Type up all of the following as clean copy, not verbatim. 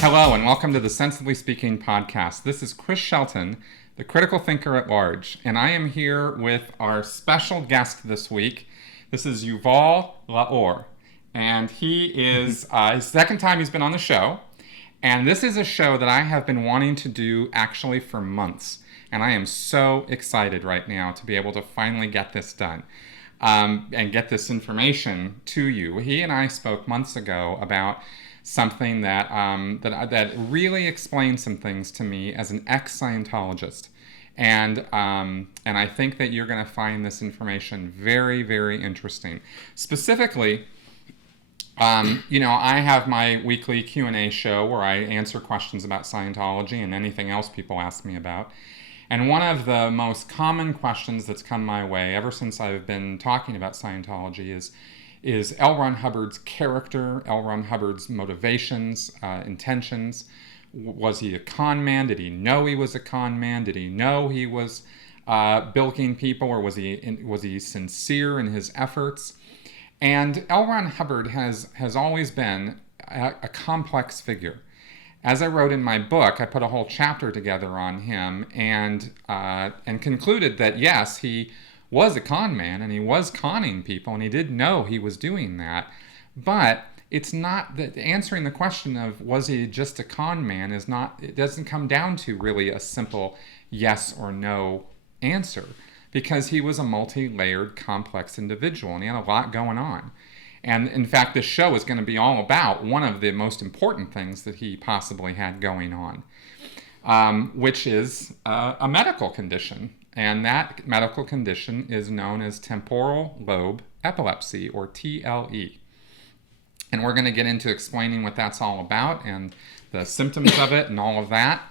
Hello, and welcome to the Sensibly Speaking podcast. This is Chris Shelton, the critical thinker at large, and I am here with our special guest this week. This is Yuval Laor, and he is his second time he's been on the show, and this is a show that I have been wanting to do actually for months, and I am so excited right now to be able to finally get this done and get this information to you. He and I spoke months ago about something that really explained some things to me as an ex-Scientologist. And I think that you're going to find this information very, very interesting. Specifically, I have my weekly Q&A show where I answer questions about Scientology and anything else people ask me about. And one of the most common questions that's come my way ever since I've been talking about Scientology is L. Ron Hubbard's character, L. Ron Hubbard's motivations, intentions. Was he a con man? Did he know he was a con man? Did he know he was bilking people, or was he sincere in his efforts? And L. Ron Hubbard has always been a complex figure. As I wrote in my book, I put a whole chapter together on him and concluded that yes, he was a con man and he was conning people and he did know he was doing that. But it's not that answering the question of was he just a con man it doesn't come down to really a simple yes or no answer, because he was a multi-layered, complex individual and he had a lot going on. And in fact, this show is going to be all about one of the most important things that he possibly had going on, which is a medical condition. And that medical condition is known as temporal lobe epilepsy, or TLE. And we're going to get into explaining what that's all about and the symptoms of it and all of that.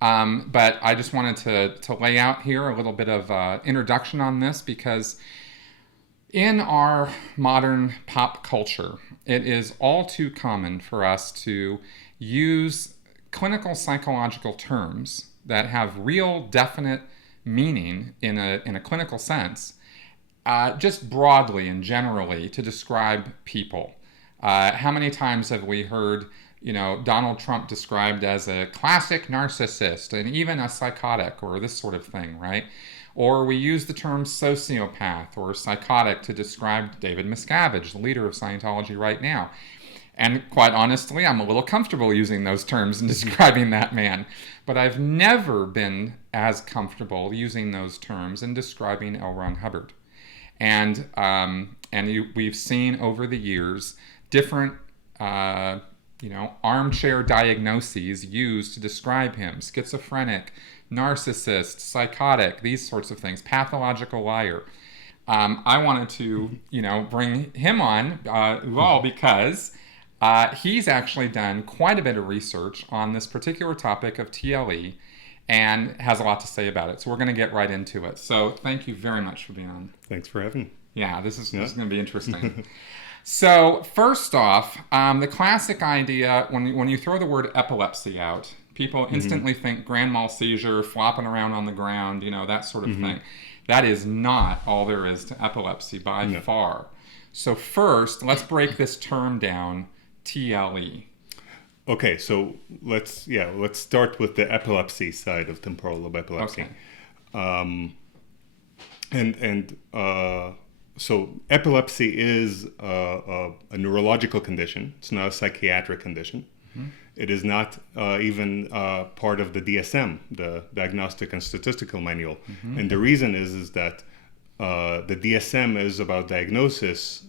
But I just wanted to lay out here a little bit of introduction on this, because in our modern pop culture, it is all too common for us to use clinical psychological terms that have real definite meaning in a clinical sense, just broadly and generally to describe people. How many times have we heard, Donald Trump described as a classic narcissist and even a psychotic or this sort of thing, right? Or we use the term sociopath or psychotic to describe David Miscavige, the leader of Scientology right now. And quite honestly, I'm a little comfortable using those terms and describing that man. But I've never been as comfortable using those terms in describing L. Ron Hubbard. And we've seen over the years different, armchair diagnoses used to describe him: schizophrenic, narcissist, psychotic, these sorts of things, pathological liar. I wanted to, bring him on, Yuval, because he's actually done quite a bit of research on this particular topic of TLE and has a lot to say about it. So we're going to get right into it. So thank you very much for being on. Thanks for having me. Yeah, this is going to be interesting. So first off, the classic idea, when you throw the word epilepsy out, people instantly think grand mal seizure, flopping around on the ground, that sort of thing. That is not all there is to epilepsy by far. So first, let's break this term down, TLE. Okay, so let's start with the epilepsy side of temporal lobe epilepsy. Okay. So epilepsy is a neurological condition. It's not a psychiatric condition. Mm-hmm. It is not even part of the DSM, the Diagnostic and Statistical Manual. Mm-hmm. And the reason is that the DSM is about diagnosis,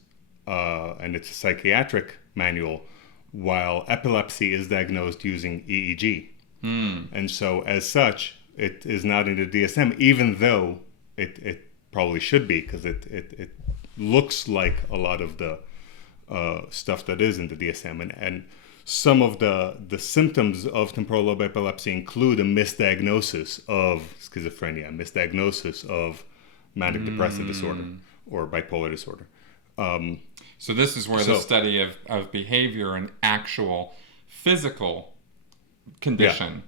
and it's a psychiatric manual, while epilepsy is diagnosed using EEG. And so as such, it is not in the DSM, even though it probably should be, because it looks like a lot of the stuff that is in the DSM. And some of the symptoms of temporal lobe epilepsy include a misdiagnosis of schizophrenia, a misdiagnosis of manic depressive disorder or bipolar disorder. So this is where the study of behavior and actual physical condition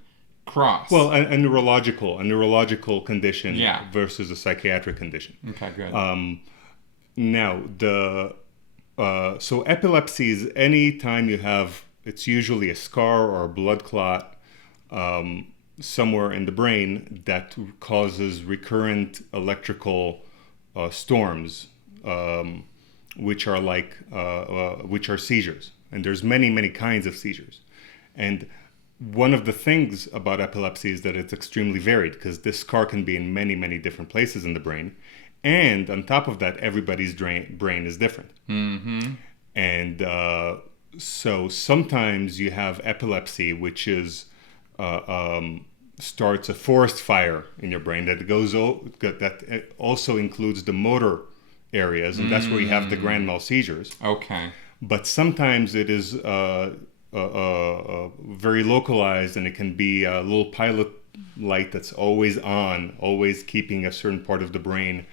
cross. Well, a neurological condition versus a psychiatric condition. Okay, good. Now, so epilepsy is any time you have it's usually a scar or a blood clot somewhere in the brain that causes recurrent electrical storms, which are which are seizures. And there's many kinds of seizures. And one of the things about epilepsy is that it's extremely varied, because this scar can be in many different places in the brain. And on top of that, everybody's brain is different. Mm-hmm. And so sometimes you have epilepsy, which is starts a forest fire in your brain that also includes the motor areas, and that's where you have the grand mal seizures. Okay. But sometimes it is very localized, and it can be a little pilot light that's always on, always keeping a certain part of the brain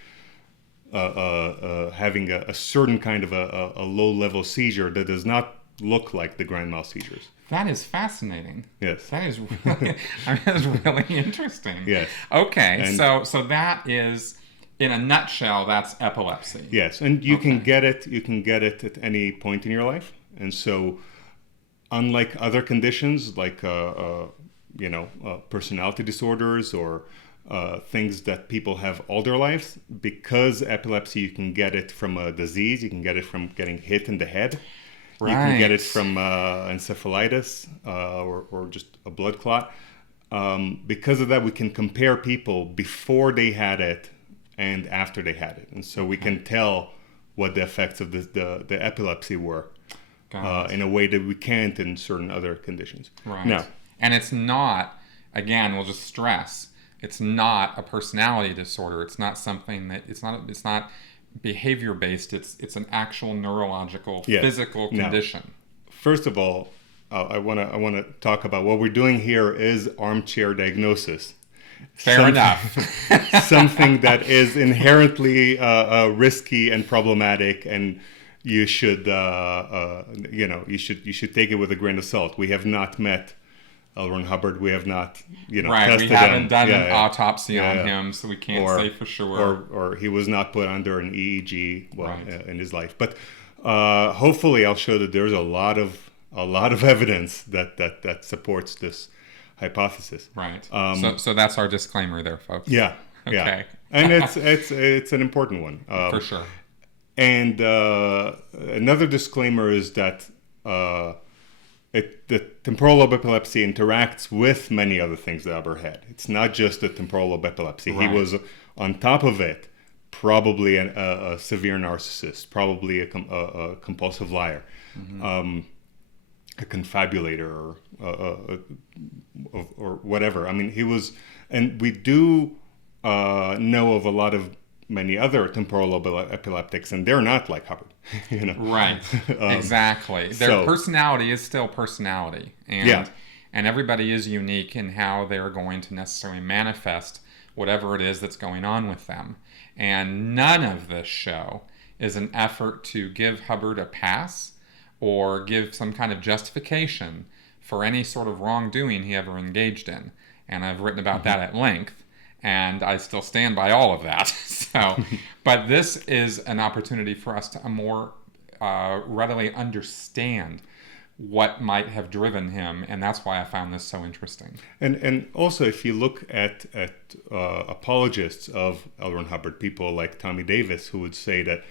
having a certain kind of a low-level seizure that does not look like the grand mal seizures. That is fascinating. Yes. That is really, that's really interesting. Yes. Okay, And so that is, in a nutshell, that's epilepsy. Yes, and you can get it. You can get it at any point in your life, and so, unlike other conditions like personality disorders or things that people have all their lives, because epilepsy, you can get it from a disease. You can get it from getting hit in the head. Right. You can get it from encephalitis or just a blood clot. Because of that, we can compare people before they had it and after they had it, and so we can tell what the effects of the epilepsy were in a way that we can't in certain other conditions. Right. Now, and it's not, again, we'll just stress, it's not a personality disorder. It's not something that it's not behavior based. It's an actual neurological, physical condition. Now, first of all, I want to talk about what we're doing here is armchair diagnosis. Fair enough. Something that is inherently risky and problematic, and you should you should take it with a grain of salt. We have not met L. Ron Hubbard. We have not tested we haven't him. done an autopsy on him, so we can't say for sure. Or he was not put under an EEG in his life. But hopefully, I'll show that there's a lot of evidence that supports this hypothesis. Right. So that's our disclaimer there, folks. Yeah. Okay. Yeah. And it's an important one. For sure. And another disclaimer is that the temporal lobe epilepsy interacts with many other things that Hubbard had. It's not just the temporal lobe epilepsy. Right. He was, on top of it, probably a severe narcissist, probably a compulsive liar. Mm-hmm. A confabulator or whatever. I mean, he was, and we do know of many other temporal lobe epileptics, and they're not like Hubbard. Right. Exactly. Their personality is still personality, and everybody is unique in how they're going to necessarily manifest whatever it is that's going on with them. And none of this show is an effort to give Hubbard a pass or give some kind of justification for any sort of wrongdoing he ever engaged in. And I've written about that at length, and I still stand by all of that. But this is an opportunity for us to more readily understand what might have driven him, and that's why I found this so interesting. And also, if you look at apologists of L. Ron Hubbard, people like Tommy Davis, who would say that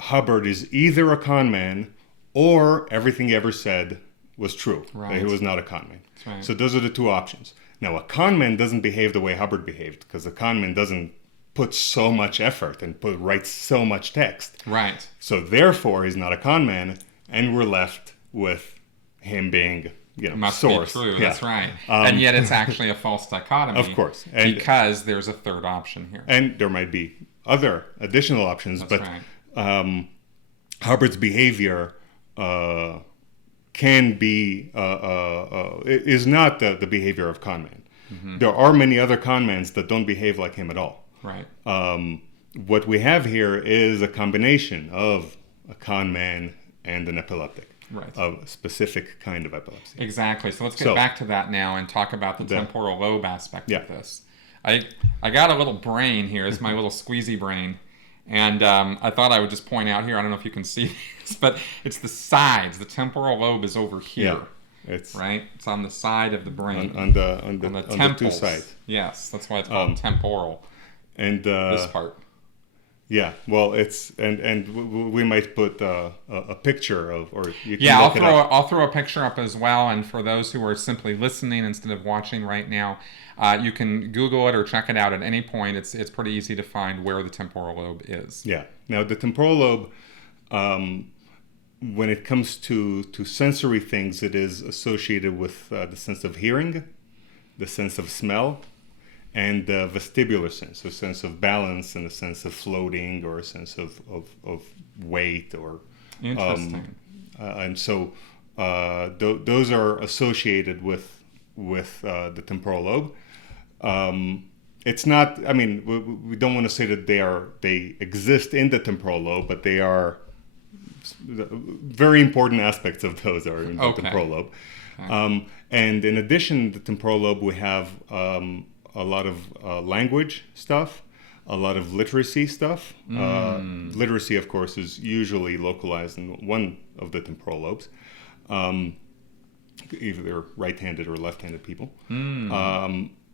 Hubbard is either a con man or everything he ever said was true. Right. That he was not a con man. Right. So those are the two options. Now, a con man doesn't behave the way Hubbard behaved, because a con man doesn't put so much effort and writes so much text. Right. So therefore, he's not a con man, and we're left with him being, Must source. be true. Yeah. That's right. And yet it's actually a false dichotomy. Of course. Because there's a third option here. And there might be other additional options, That's but right. Hubbard's behavior can be is not the behavior of con man. Mm-hmm. There are many other con mans that don't behave like him at all. Right. What we have here is a combination of a con man and an epileptic. Right. Of a specific kind of epilepsy. Exactly. So let's get back to that now and talk about the temporal lobe aspect Yeah. of this. I got a little brain here. It's my little squeezy brain. And I thought I would just point out here, I don't know if you can see this, but it's the sides. The temporal lobe is over here. Yeah, it's right. It's on the side of the brain. on the two sides. Yes, that's why it's called temporal. And this part. Yeah, well, it's and we might put a picture of, or you can yeah, look I'll throw a picture up as well. And for those who are simply listening instead of watching right now, you can Google it or check it out at any point. It's pretty easy to find where the temporal lobe is. Yeah. Now the temporal lobe, when it comes to sensory things, it is associated with the sense of hearing, the sense of smell, and the vestibular sense, a sense of balance and a sense of floating or a sense of weight or interesting. And so those are associated with the temporal lobe. It's not. I mean, we don't want to say that they exist in the temporal lobe, but they are very important aspects of those are in the temporal lobe. Okay. And in addition, the temporal lobe, we have a lot of language stuff, a lot of literacy stuff. Literacy, of course, is usually localized in one of the temporal lobes. Either they're right-handed or left-handed people.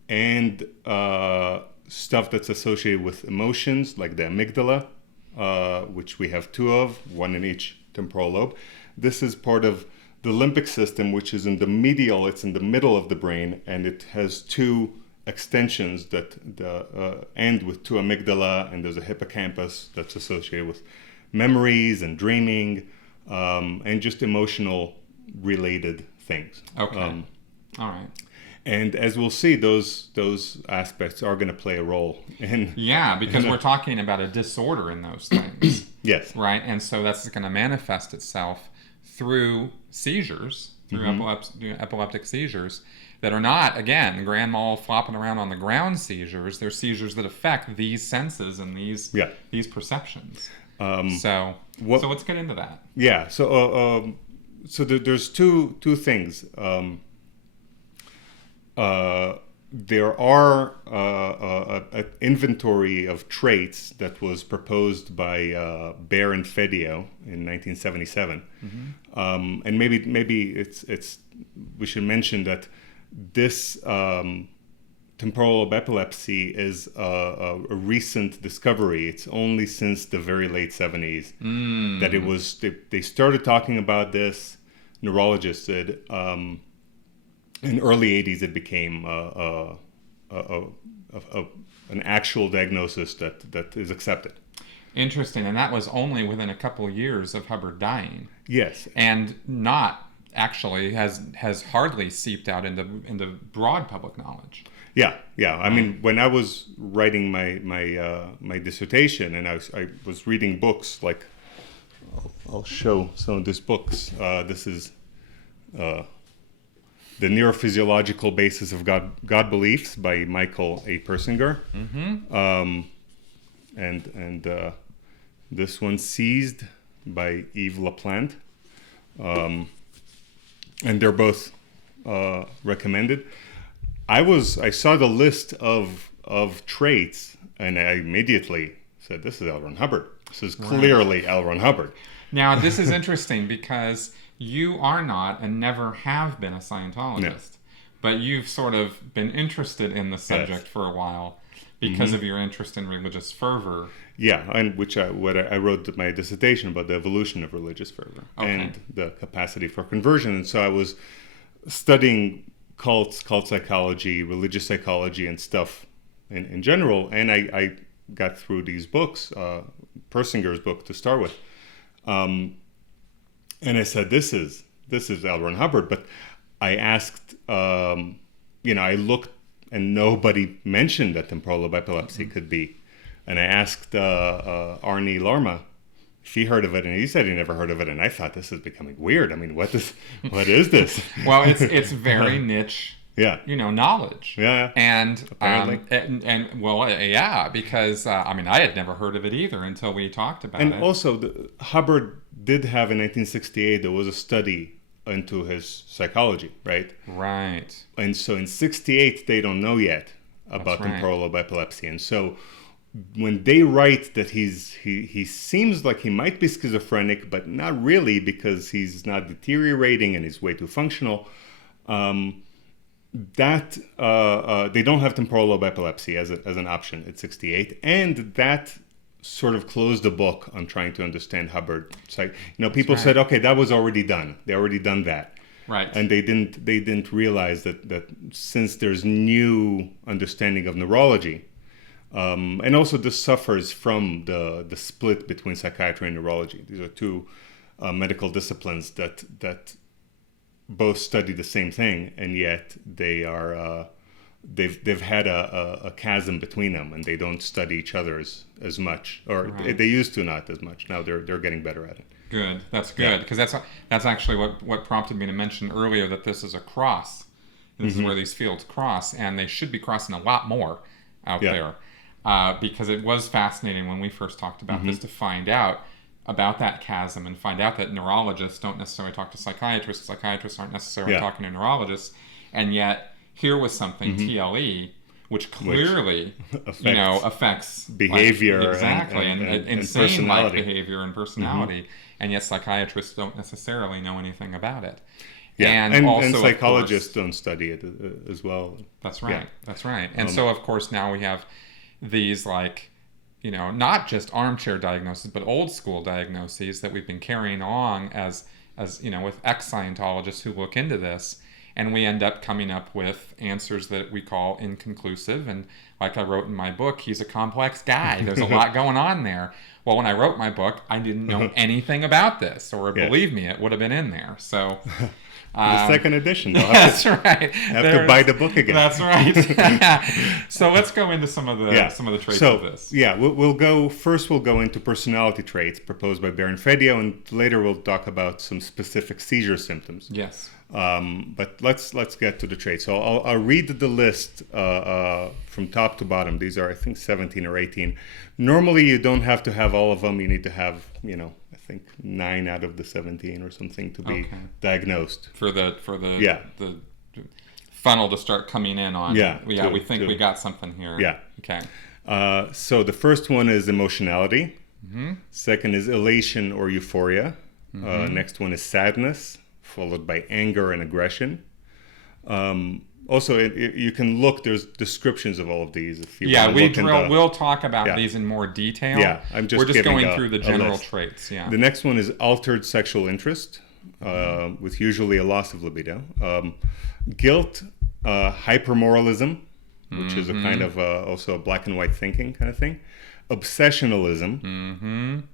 And stuff that's associated with emotions, like the amygdala, which we have two of, one in each temporal lobe. This is part of the limbic system, which is in the medial, it's in the middle of the brain, and it has two extensions that end with two amygdala, and there's a hippocampus that's associated with memories and dreaming, and just emotional related things. Okay. All right. And as we'll see, those aspects are going to play a role in. Yeah, because we're talking about a disorder in those things. Yes. Right, and so that's going to manifest itself through seizures, through epileptic seizures that are not, again, grand mal flopping around on the ground seizures. They're seizures that affect these senses and these perceptions. So let's get into that. Yeah. So there's two things. There are an inventory of traits that was proposed by Baer and Fedio in 1977, and maybe it's we should mention that this temporal lobe epilepsy is a recent discovery. It's only since the very late 70s that it was they started talking about this. Neurologists did. In early 80s, it became an actual diagnosis that is accepted. Interesting, and that was only within a couple of years of Hubbard dying. Yes, and not actually has hardly seeped out into broad public knowledge. Yeah. I mean, when I was writing my dissertation, and I was reading books like I'll show some of these books. This is. The Neurophysiological Basis of God Beliefs by Michael A. Persinger. And this one, Seized by Yves Laplante. And they're both recommended. I saw the list of traits, and I immediately said, this is L. Ron Hubbard. This is clearly L. Ron Hubbard. Now, this is interesting because you are not and never have been a Scientologist, but you've sort of been interested in the subject for a while because of your interest in religious fervor. Yeah, and I wrote my dissertation about the evolution of religious fervor and the capacity for conversion. And so I was studying cults, cult psychology, religious psychology, and stuff in general. And I got through these books, Persinger's book to start with. And I said, this is L. Ron Hubbard. But I asked, I looked and nobody mentioned that temporal lobe epilepsy could be. And I asked Arnie Larma if he heard of it, and he said he never heard of it. And I thought, this is becoming weird. I mean, what is this? Well, it's very niche. Yeah. Knowledge. Yeah. And apparently. Because I had never heard of it either until we talked about it. And also, Hubbard did have in 1968, there was a study into his psychology, right? Right. And so in 68, they don't know yet about temporal lobe epilepsy. And so when they write that he seems like he might be schizophrenic, but not really because he's not deteriorating and he's way too functional, that they don't have temporal lobe epilepsy as an option at 68, and that sort of closed the book on trying to understand Hubbard. It's like, people said, okay, that was already done. They already done that. Right. And they didn't realize that since there's new understanding of neurology, and also this suffers from the split between psychiatry and neurology. These are two medical disciplines that both study the same thing, and yet they are they've had a chasm between them, and they don't study each other as much, or they used to not as much. Now they're getting better at it. Good. That's good, because that's actually what prompted me to mention earlier that this is a cross. This is where these fields cross, and they should be crossing a lot more out there, because it was fascinating when we first talked about this to find out about that chasm and find out that neurologists don't necessarily talk to psychiatrists, psychiatrists aren't necessarily talking to neurologists, and yet here was something TLE which clearly affects behavior, exactly, and insane like behavior and personality, and yet psychiatrists don't necessarily know anything about it. Yeah, and also, psychologists don't study it as well. That's right. Yeah. That's right. And so, of course, now we have these not just armchair diagnoses, but old school diagnoses that we've been carrying on as with ex-Scientologists who look into this. And we end up coming up with answers that we call inconclusive. And like I wrote in my book, he's a complex guy. There's a lot going on there. Well, when I wrote my book, I didn't know anything about this. Or believe me, it would have been in there. So the second edition. That's right. Have to buy the book again. That's right. So let's go into some of the traits of this. Yeah, we'll go into personality traits proposed by Baron Fedio, and later we'll talk about some specific seizure symptoms. Yes. But let's get to the traits. So I'll read the list from top to bottom. These are, I think, 17 or 18. Normally, you don't have to have all of them. You need to have, I think 9 out of the 17 or something to be diagnosed. For the funnel to start coming in on. We think we got something here. Yeah. Okay. So the first one is emotionality. Second is elation or euphoria. Next one is sadness, followed by anger and aggression. Also, you can look. There's descriptions of all of these. If you we'll talk about these in more detail. Yeah, we're just going through the general traits. Yeah. The next one is altered sexual interest, with usually a loss of libido. Guilt, hypermoralism, which is a kind of also a black and white thinking kind of thing. Obsessionalism,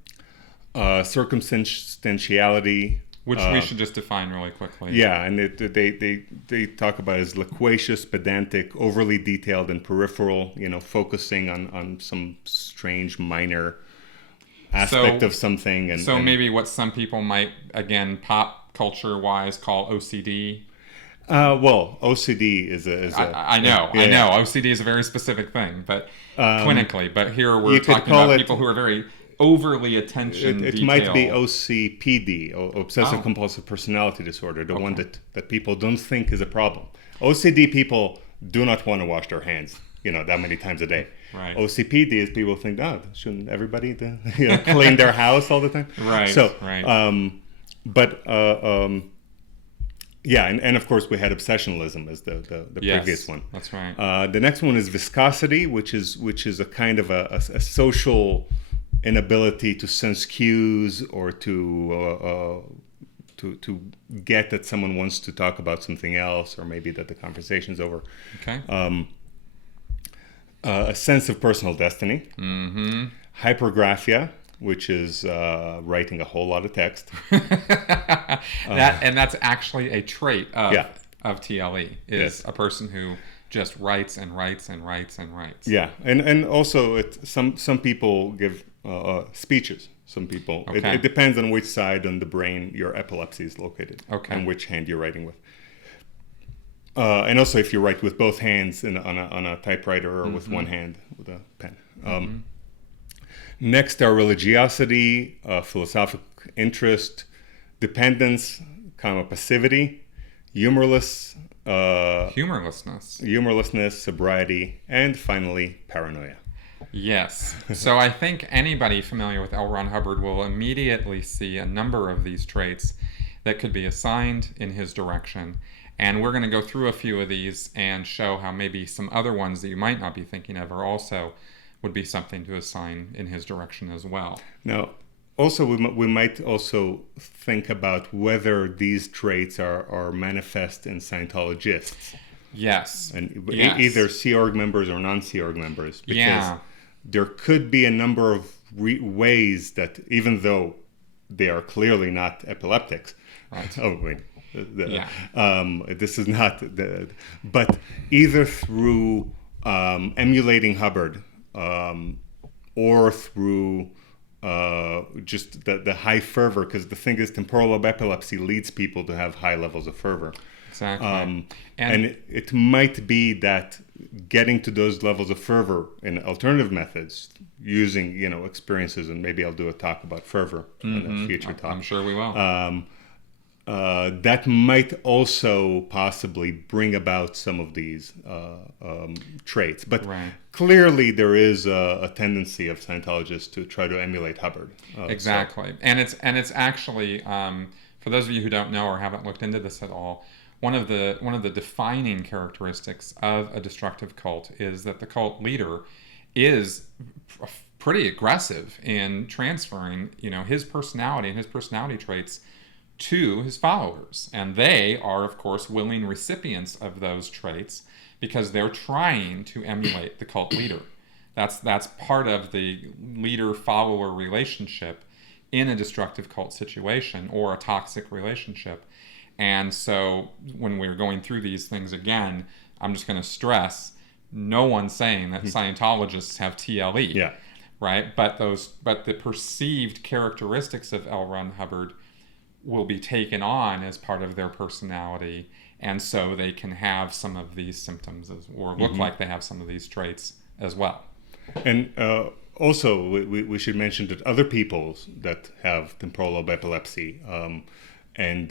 circumstantiality. Which we should just define really quickly. Yeah, and they talk about as loquacious, pedantic, overly detailed, and peripheral. Focusing on some strange minor aspect of something. And maybe what some people might, again, pop culture wise, call OCD. Well, OCD is a I know. OCD is a very specific thing, but clinically. But here we're talking about people who are very overly attention it might be OCPD, obsessive compulsive personality disorder, the one that people don't think is a problem. OCD people do not want to wash their hands, that many times a day. Right. OCPD is people think, shouldn't everybody clean their house all the time? Right. So, and of course we had obsessionalism as the previous one. That's right. The next one is viscosity, which is a kind of a social inability to sense cues or to get that someone wants to talk about something else, or maybe that the conversation's over. Okay. A sense of personal destiny. Hypergraphia, which is writing a whole lot of text. And that's actually a trait of TLE, is a person who just writes and writes and writes and writes. Yeah, and also some people give speeches. Some people. It depends on which side on the brain your epilepsy is located. And which hand you're writing with. And also if you write with both hands on a typewriter or with one hand with a pen. Next are religiosity, philosophic interest, dependence, passivity, humorlessness, sobriety, and finally paranoia. Yes. So I think anybody familiar with L. Ron Hubbard will immediately see a number of these traits that could be assigned in his direction. And we're going to go through a few of these and show how maybe some other ones that you might not be thinking of are also would be something to assign in his direction as well. Now, also, we might also think about whether these traits are manifest in Scientologists. Yes. And yes. Either Sea Org members or non-Sea Org members. Because yeah. there could be a number of ways that, even though they are clearly not epileptics, right. Oh, wait. This is not but either through emulating Hubbard or through just the high fervor, because the thing is, temporal lobe epilepsy leads people to have high levels of fervor. Exactly. And it might be that getting to those levels of fervor in alternative methods, using experiences, and maybe I'll do a talk about fervor in a future talk. I'm sure we will. That might also possibly bring about some of these traits. But clearly there is a tendency of Scientologists to try to emulate Hubbard. Exactly. And it's actually, for those of you who don't know or haven't looked into this at all, one of the defining characteristics of a destructive cult is that the cult leader is pretty aggressive in transferring, his personality and his personality traits to his followers. And they are, of course, willing recipients of those traits because they're trying to emulate the cult leader. That's part of the leader-follower relationship in a destructive cult situation or a toxic relationship. And so when we're going through these things again, I'm just going to stress, no one's saying that Scientologists have TLE. Yeah. Right? But the perceived characteristics of L. Ron Hubbard will be taken on as part of their personality, and so they can have some of these symptoms or look like they have some of these traits as well. And also, we should mention that other people that have temporal lobe epilepsy, and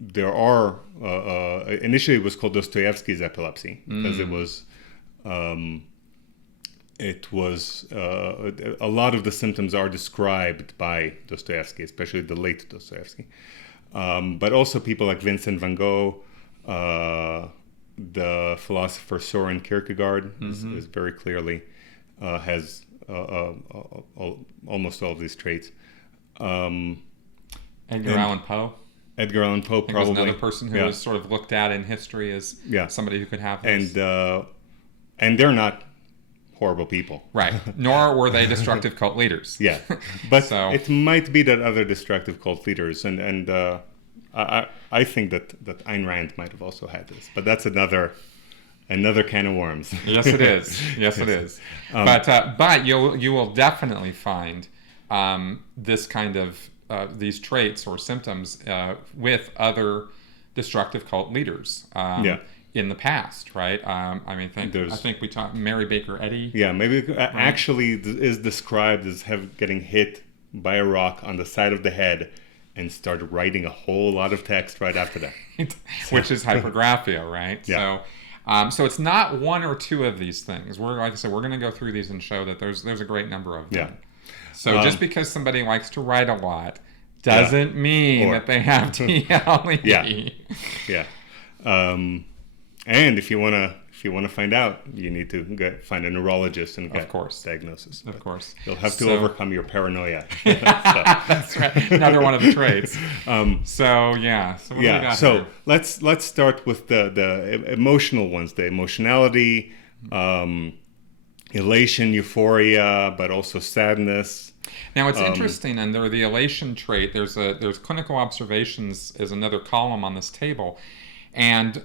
there are, initially it was called Dostoevsky's epilepsy, because it was a lot of the symptoms are described by Dostoevsky, especially the late Dostoevsky. But also people like Vincent van Gogh, the philosopher Soren Kierkegaard is very clearly has almost all of these traits. Edgar Allan Poe. Edgar Allan Poe probably was another person who was sort of looked at in history as somebody who could have this. And they're not horrible people. Right. Nor were they destructive cult leaders. Yeah. But it might be that other destructive cult leaders, and I think that Ayn Rand might have also had this. But that's another can of worms. Yes, it is. Yes, it is. But you will definitely find this kind of these traits or symptoms with other destructive cult leaders. In the past, right? I think we talked Mary Baker Eddy. Yeah, maybe actually is described as getting hit by a rock on the side of the head and started writing a whole lot of text right after that. Which is hypergraphia, right? Yeah. So it's not one or two of these things. Like I said, we're going to go through these and show that there's a great number of them. Yeah. So just because somebody likes to write a lot doesn't mean that they have TLE. Yeah. And if you wanna find out, you need to find a neurologist and get diagnosis. Of course, you'll have to overcome your paranoia. That's right. Another one of the traits. So what do we got here? let's start with the emotional ones. The emotionality, elation, euphoria, but also sadness. Now it's interesting under the elation trait. There's clinical observations is another column on this table. And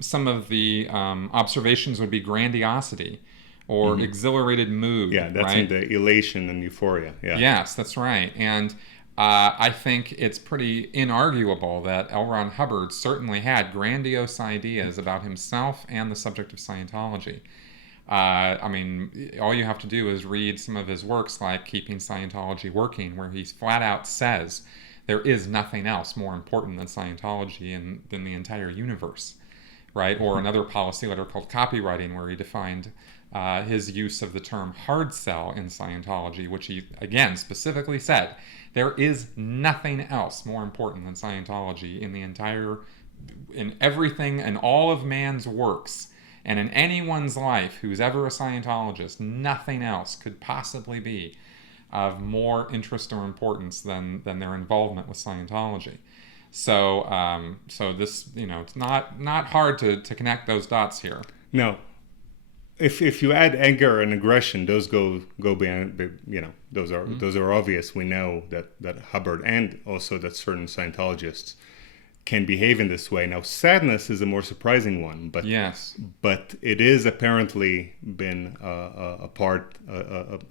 some of the observations would be grandiosity or exhilarated mood. Yeah, that's in the elation and euphoria. Yeah. Yes, that's right. And I think it's pretty inarguable that L. Ron Hubbard certainly had grandiose ideas about himself and the subject of Scientology. All you have to do is read some of his works like Keeping Scientology Working, where he flat out says there is nothing else more important than Scientology and than the entire universe, right? Or another policy letter called Copywriting, where he defined his use of the term hard sell in Scientology, which he, again, specifically said, there is nothing else more important than Scientology in everything, in all of man's works, and in anyone's life who's ever a Scientologist, nothing else could possibly be of more interest or importance than their involvement with Scientology. So, so this, it's not hard to connect those dots here. No. If you add anger and aggression, those go beyond. Those are obvious. We know that Hubbard and also that certain Scientologists can behave in this way. Now, sadness is a more surprising one, but yes, but it is apparently been a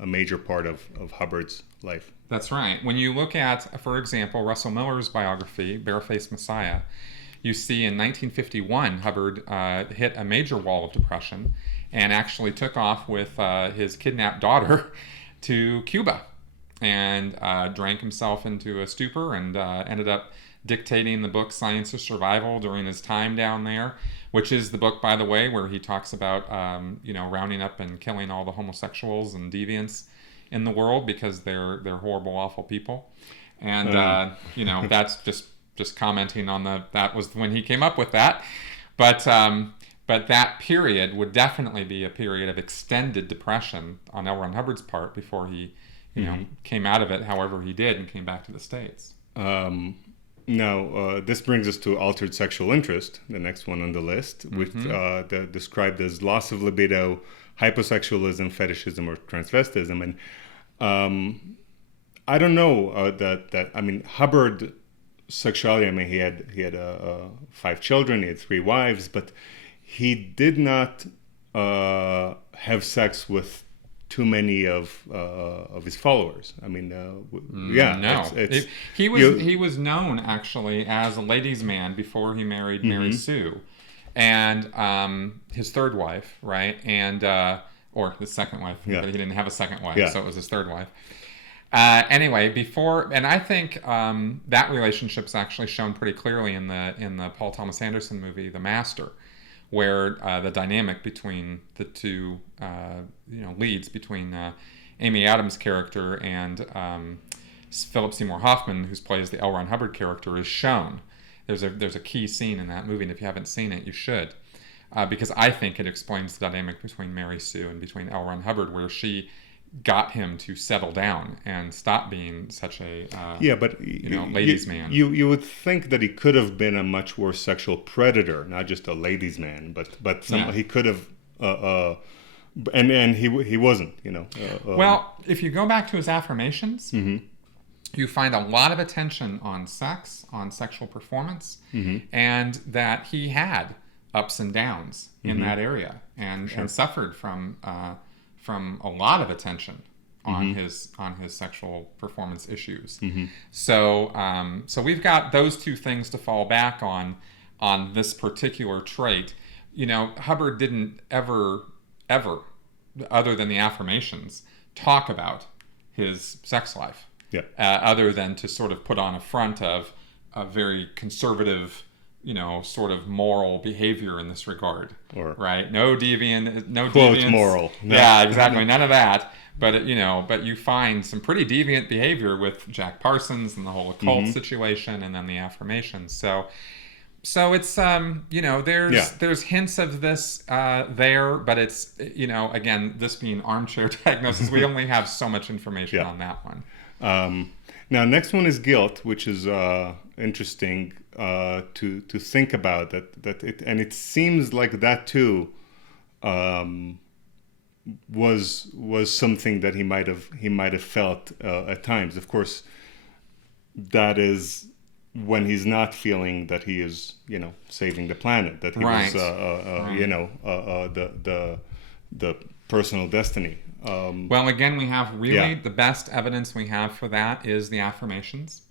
major part of Hubbard's life. That's right. When you look at, for example, Russell Miller's biography, Barefaced Messiah, you see in 1951 Hubbard hit a major wall of depression and actually took off with his kidnapped daughter to Cuba and drank himself into a stupor and ended up dictating the book Science of Survival during his time down there, which is the book, by the way, where he talks about rounding up and killing all the homosexuals and deviants in the world because they're horrible, awful people. And that's just commenting on that was when he came up with that. But that period would definitely be a period of extended depression on L. Ron Hubbard's part before he came out of it, however he did, and came back to the States. Now, this brings us to altered sexual interest, the next one on the list, which described as loss of libido, hyposexualism, fetishism, or transvestism. And I don't know Hubbard sexuality. He had 5 children, he had 3 wives, but he did not have sex with too many of his followers. He was known actually as a ladies' man before he married Mary Sue, and his third wife, right, and or his second wife, but he didn't have a second wife, so it was his third wife. Anyway, before, and I think that relationship's actually shown pretty clearly in the Paul Thomas Anderson movie, The Master, where the dynamic between the two leads, between Amy Adams' character and Philip Seymour Hoffman, who plays the L. Ron Hubbard character, is shown. There's a key scene in that movie, and if you haven't seen it, you should, because I think it explains the dynamic between Mary Sue and between L. Ron Hubbard, where she got him to settle down and stop being such a ladies' man. You would think that he could have been a much worse sexual predator, not just a ladies' man, but he could have, and he wasn't. Well, if you go back to his affirmations, you find a lot of attention on sex, on sexual performance, and that he had ups and downs in that area, and suffered from a lot of attention on his sexual performance issues. So we've got those two things to fall back on this particular trait. Hubbard didn't ever, other than the affirmations, talk about his sex life. Other than to sort of put on a front of a very conservative, sort of moral behavior in this regard, right? No deviant moral. No. Yeah, exactly. None of that. But but you find some pretty deviant behavior with Jack Parsons and the whole occult situation, and then the affirmations. So it's there's hints of this there, but it's again, this being armchair diagnosis, we only have so much information on that one. Now, next one is guilt, which is interesting to think about. It seems like that too was something that he might have felt at times. Of course, that is when he's not feeling that he is saving the planet, that he was the personal destiny. Well, again, we have really the best evidence we have for that is the affirmations.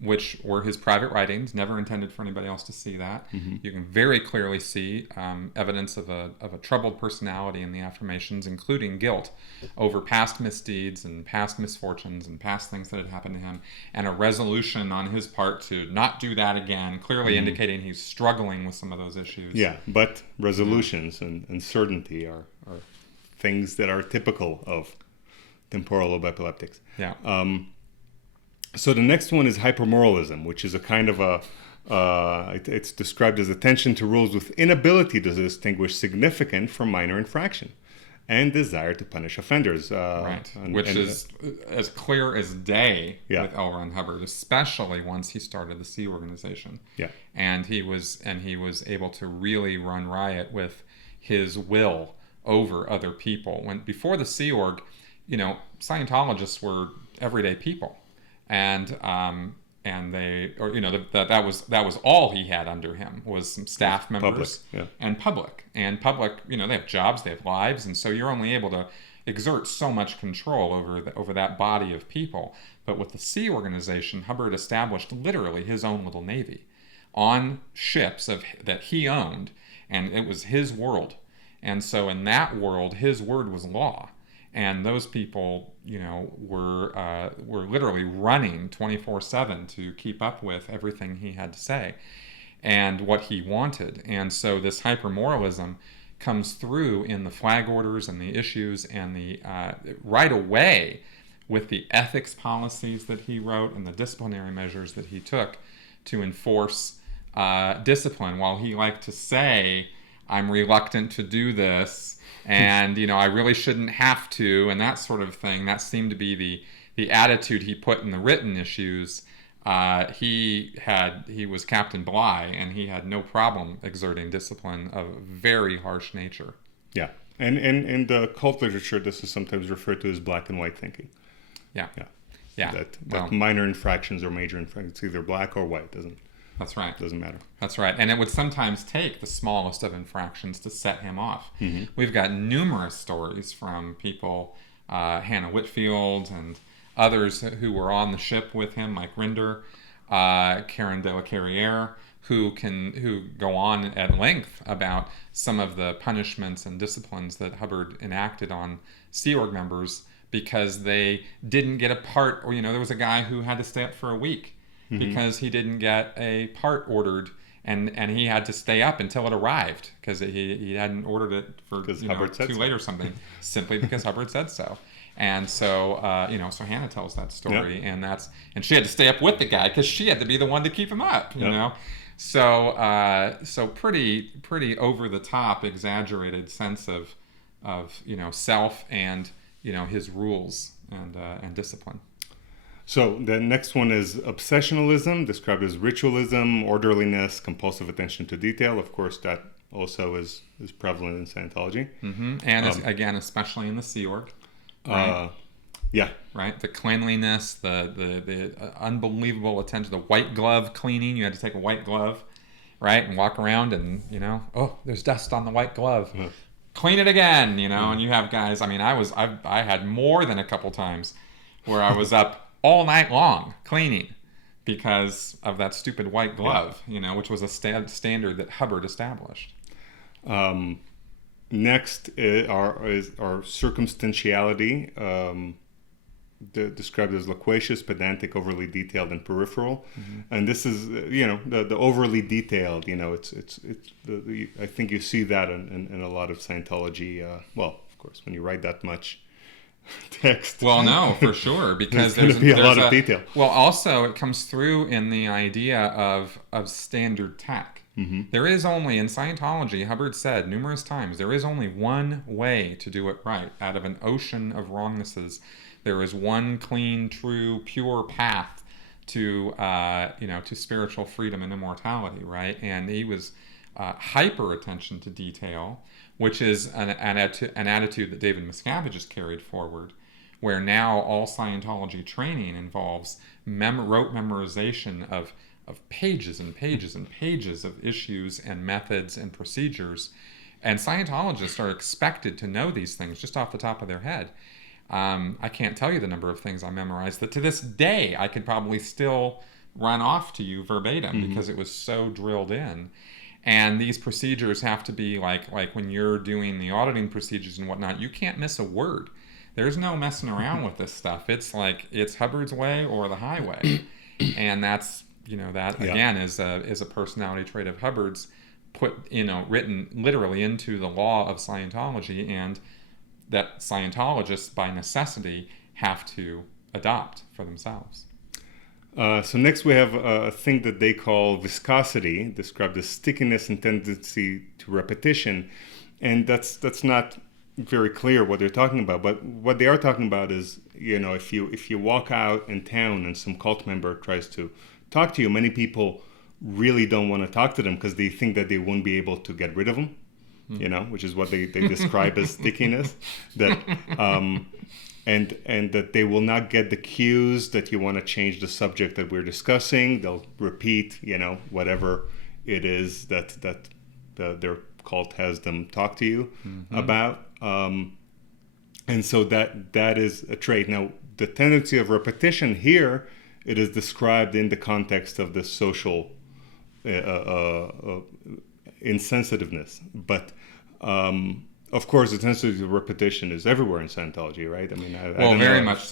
which were his private writings, never intended for anybody else to see that. You can very clearly see evidence of a troubled personality in the affirmations, including guilt over past misdeeds and past misfortunes and past things that had happened to him, and a resolution on his part to not do that again, clearly indicating he's struggling with some of those issues. Yeah, but resolutions and certainty are things that are typical of temporal lobe epileptics. Yeah. So the next one is hypermoralism, which is a kind of it's described as attention to rules with inability to distinguish significant from minor infraction, and desire to punish offenders. Which is as clear as day Yeah. with L. Ron Hubbard, especially once he started the Sea Organization. Yeah. And he was able to really run riot with his will over other people. When before the Sea Org, Scientologists were everyday people. And they, or that was all he had under him was some staff members and public. And public, they have jobs, they have lives, and so you're only able to exert so much control over that body of people. But with the Sea Organization, Hubbard established literally his own little navy on ships that he owned, and it was his world. And so in that world, his word was law. And those people, were literally running 24/7 to keep up with everything he had to say and what he wanted. And so this hypermoralism comes through in the flag orders and the issues and the right away with the ethics policies that he wrote and the disciplinary measures that he took to enforce discipline. While he liked to say, "I'm reluctant to do this," and I really shouldn't have to, and that sort of thing. That seemed to be the attitude he put in the written issues. He was Captain Bligh, and he had no problem exerting discipline of a very harsh nature. Yeah, and in the cult literature, this is sometimes referred to as black and white thinking. Yeah. That minor infractions or major infractions, it's either black or white. That's right. Doesn't matter. That's right. And it would sometimes take the smallest of infractions to set him off. Mm-hmm. We've got numerous stories from people, Hannah Whitfield and others who were on the ship with him, Mike Rinder, Karen de la Carriere, who go on at length about some of the punishments and disciplines that Hubbard enacted on Sea Org members because they didn't get a part, or there was a guy who had to stay up for a week because he didn't get a part ordered, and he had to stay up until it arrived because he hadn't ordered it for too late or something, simply because Hubbard said so. And so so Hannah tells that story, and she had to stay up with the guy because she had to be the one to keep him up, you know. So pretty over the top, exaggerated sense of self and his rules and discipline. So the next one is obsessionalism, described as ritualism, orderliness, compulsive attention to detail. Of course, that also is prevalent in Scientology. Mm-hmm. And again, especially in the Sea Org. Right? Right? The cleanliness, the unbelievable attention, the white glove cleaning. You had to take a white glove, right, and walk around and, there's dust on the white glove. Mm-hmm. Clean it again, and you have guys. I mean, I had more than a couple times where I was up all night long cleaning because of that stupid white glove, which was a standard that Hubbard established. Next are circumstantiality, described as loquacious, pedantic, overly detailed, and peripheral. Mm-hmm. And this is, the overly detailed. I think you see that in a lot of Scientology. Of course, when you write that much text. Well, no, for sure, because there's going to be a lot of detail. Well, also it comes through in the idea of standard tech. Mm-hmm. There is only, in Scientology, Hubbard said numerous times, there is only one way to do it right. Out of an ocean of wrongnesses, there is one clean, true, pure path to spiritual freedom and immortality, right? And he was hyper attention to detail, which is an attitude that David Miscavige has carried forward, where now all Scientology training involves rote memorization of pages and pages and pages of issues and methods and procedures. And Scientologists are expected to know these things just off the top of their head. I can't tell you the number of things I memorized that to this day I could probably still run off to you verbatim because it was so drilled in. And these procedures have to be like when you're doing the auditing procedures and whatnot, you can't miss a word. There's no messing around with this stuff. It's like it's Hubbard's way or the highway. And that's, that again is a personality trait of Hubbard's written literally into the law of Scientology, and that Scientologists by necessity have to adopt for themselves. So next we have a thing that they call viscosity, described as stickiness and tendency to repetition. And that's not very clear what they're talking about. But what they are talking about is, if you walk out in town and some cult member tries to talk to you, many people really don't want to talk to them because they think that they won't be able to get rid of them, which is what they describe as stickiness. That and that they will not get the cues that you want to change the subject that we're discussing. They'll repeat, whatever it is that their cult has them talk to you about. And so that is a trait. Now, the tendency of repetition here, it is described in the context of the social insensitiveness. But of course, the tendency to repetition is everywhere in Scientology, right? I mean, very much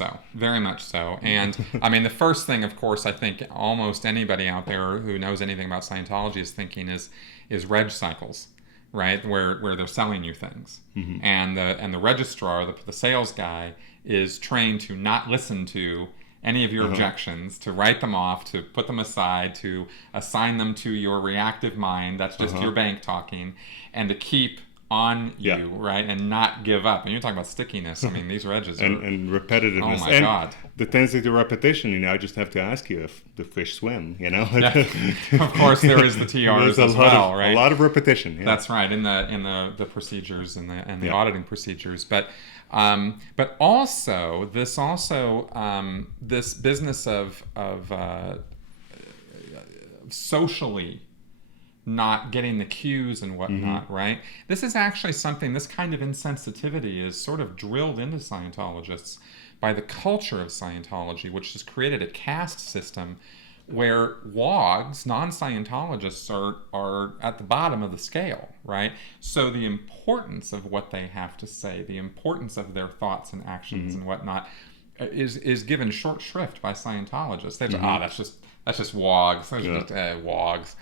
so. And I mean, the first thing, of course, I think almost anybody out there who knows anything about Scientology is thinking is reg cycles, right? Where they're selling you things, and the registrar, the sales guy, is trained to not listen to any of your objections, to write them off, to put them aside, to assign them to your reactive mind. That's just your bank talking, and to keep on you, right, and not give up. And you're talking about stickiness. I mean, these regs are... and repetitiveness. Oh my God. The tendency to repetition, I just have to ask you if the fish swim, Yeah. Of course, there is the TRs as well, right? A lot of repetition. Yeah. That's right, in the procedures and the auditing procedures. But also this business of socially not getting the cues and whatnot, right? This is actually something, this kind of insensitivity is sort of drilled into Scientologists by the culture of Scientology, which has created a caste system where WOGs, non-Scientologists, are at the bottom of the scale, right? So the importance of what they have to say, the importance of their thoughts and actions and whatnot is given short shrift by Scientologists. They just, that's just WOGs, those are just WOGs.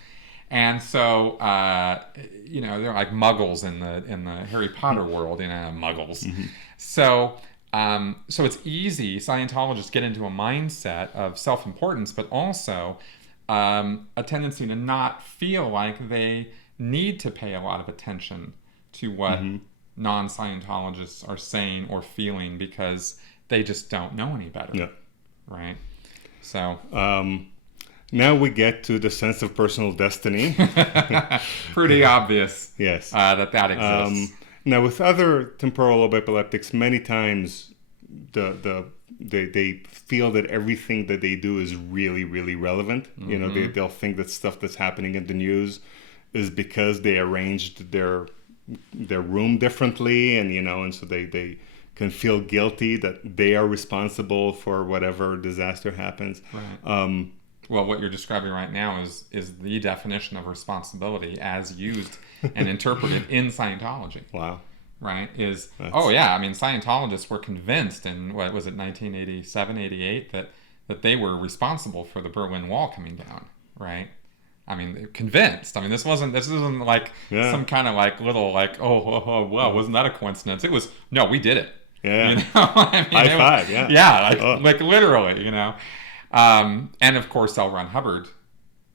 And so, they're like muggles in the Harry Potter world, muggles. So it's easy. Scientologists get into a mindset of self-importance, but also a tendency to not feel like they need to pay a lot of attention to what non-Scientologists are saying or feeling because they just don't know any better. Yeah. Right? So... now we get to the sense of personal destiny. Pretty obvious. Yes. That exists. Now, with other temporal lobe epileptics, many times they feel that everything that they do is really, really relevant. They'll think that stuff that's happening in the news is because they arranged their room differently, and so they can feel guilty that they are responsible for whatever disaster happens. Right. Well, what you're describing right now is the definition of responsibility as used and interpreted in Scientology. Wow. Right? Scientologists were convinced in, 1987, 88, that they were responsible for the Berlin Wall coming down, right? I mean, convinced. I mean, this isn't like some kind of like little like, well, wasn't that a coincidence? It was, no, we did it. Yeah. High five, yeah. Yeah, like literally, and of course, L. Ron Hubbard,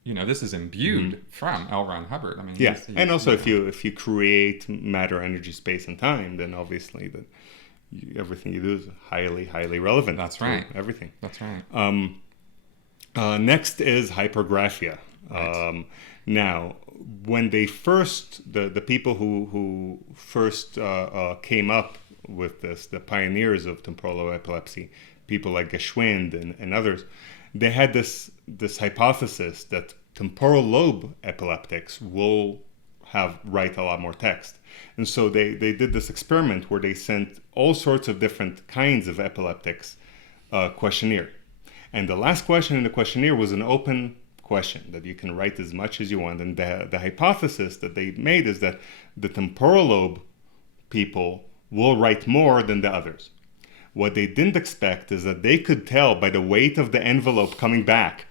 this is imbued from L. Ron Hubbard. I mean, and also if you create matter, energy, space, and time, then obviously everything you do is highly, highly relevant. That's right. Everything. That's right. Next is hypergraphia. Right. Now, when they first, the people who first came up with this, the pioneers of temporal lobe epilepsy, people like Geschwind and others, they had this hypothesis that temporal lobe epileptics will write a lot more text. And so they did this experiment where they sent all sorts of different kinds of epileptics questionnaire. And the last question in the questionnaire was an open question that you can write as much as you want. And the hypothesis that they made is that the temporal lobe people will write more than the others. What they didn't expect is that they could tell by the weight of the envelope coming back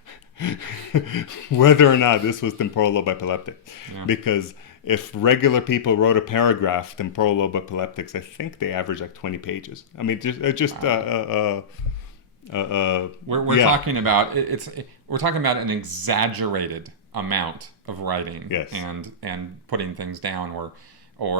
whether or not this was temporal lobe epileptic. Yeah. Because if regular people wrote a paragraph, temporal lobe epileptics, I think they average like 20 pages. I mean, wow. We're talking about we're talking about an exaggerated amount of writing. Yes. and putting things down, or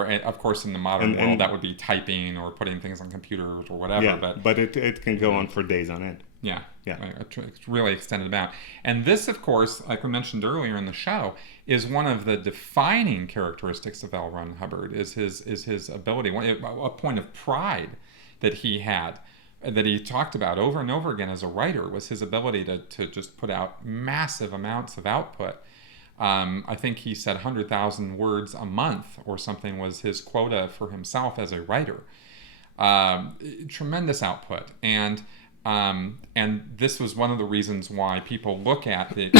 of course in the modern world that would be typing or putting things on computers or whatever. Yeah, but it can go on for days on end. Yeah. It's really extended amount. And this, of course, like we mentioned earlier in the show, is one of the defining characteristics of L. Ron Hubbard, is his ability, a point of pride that he had, that he talked about over and over again as a writer, was his ability to just put out massive amounts of output. I think he said 100,000 words a month or something was his quota for himself as a writer. Tremendous output. And this was one of the reasons why people look at the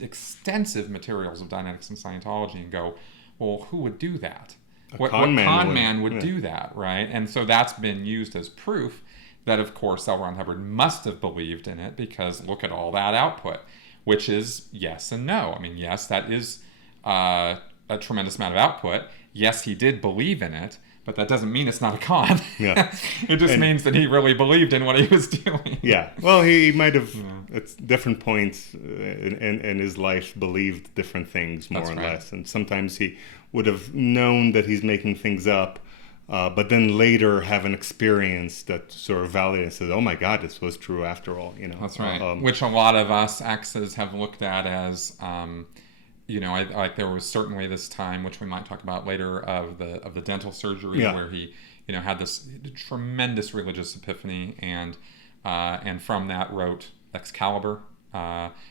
extensive materials of Dianetics and Scientology and go, well, who would do that? What con man would do that, right? And so that's been used as proof that, of course, L. Ron Hubbard must have believed in it, because look at all that output, which is yes and no. I mean, yes, that is a tremendous amount of output. Yes, he did believe in it, but that doesn't mean it's not a con. Yeah. It just means that he really believed in what he was doing. Yeah. Well, he might have, at different points in his life, believed different things, more or less. And sometimes he would have known that he's making things up, but then later have an experience that sort of validates and says, oh my God, this was true after all. That's right. Which a lot of us exes have looked at as... there was certainly this time, which we might talk about later, of the dental surgery, where he, had this tremendous religious epiphany, and from that wrote Excalibur,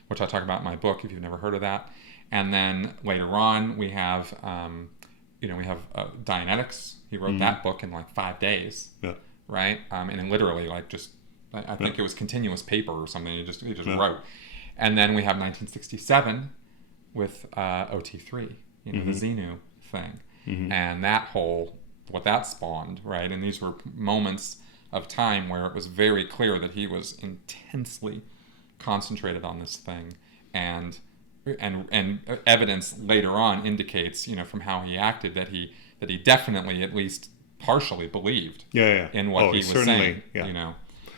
which I talk about in my book if you've never heard of that. And then later on we have, Dianetics. He wrote that book in like 5 days, right? And then literally like just, I think it was continuous paper or something. He just wrote. And then we have 1967. With OT3, the Xenu thing, and that what that spawned, right? And these were moments of time where it was very clear that he was intensely concentrated on this thing, and evidence later on indicates, from how he acted, that he definitely, at least partially, believed in what he was saying.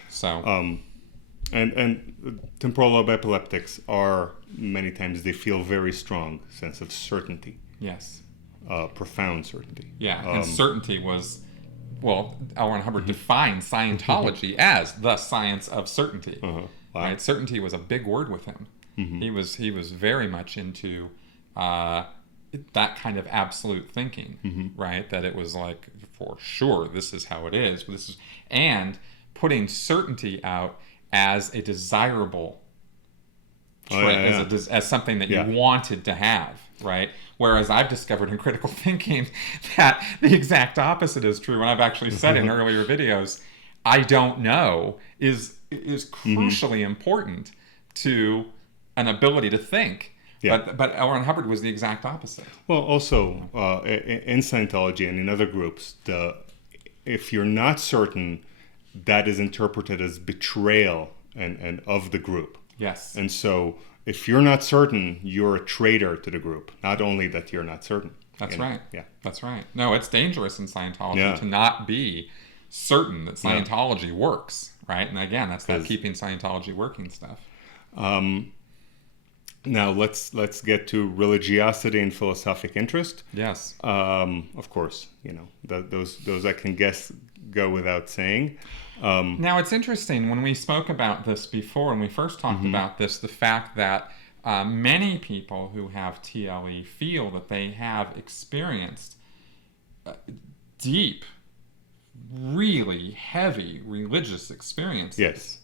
So. And temporal lobe epileptics are, many times, they feel very strong sense of certainty. Yes. Profound certainty. Yeah, and certainty was, L. Ron Hubbard defined Scientology as the science of certainty. Wow. Right? Certainty was a big word with him. He was very much into that kind of absolute thinking, right? That it was like, for sure, this is how it is. And putting certainty out as a desirable trait, as something that you wanted to have, right? Whereas I've discovered in critical thinking that the exact opposite is true, and I've actually said in earlier videos, I don't know is crucially important to an ability to think. Yeah. But L. Ron Hubbard was the exact opposite. Well, also in Scientology and in other groups, if you're not certain, that is interpreted as betrayal and of the group. Yes. And so if you're not certain, you're a traitor to the group. Not only that you're not certain. That's right. Yeah. That's right. No, it's dangerous in Scientology to not be certain that Scientology works, right? And again, that's that keeping Scientology working stuff. Now let's get to religiosity and philosophic interest. Yes. Of course, those I can guess go without saying. Now it's interesting, when we spoke about this before, when we first talked about this, the fact that many people who have TLE feel that they have experienced deep, really heavy religious experiences. Yes.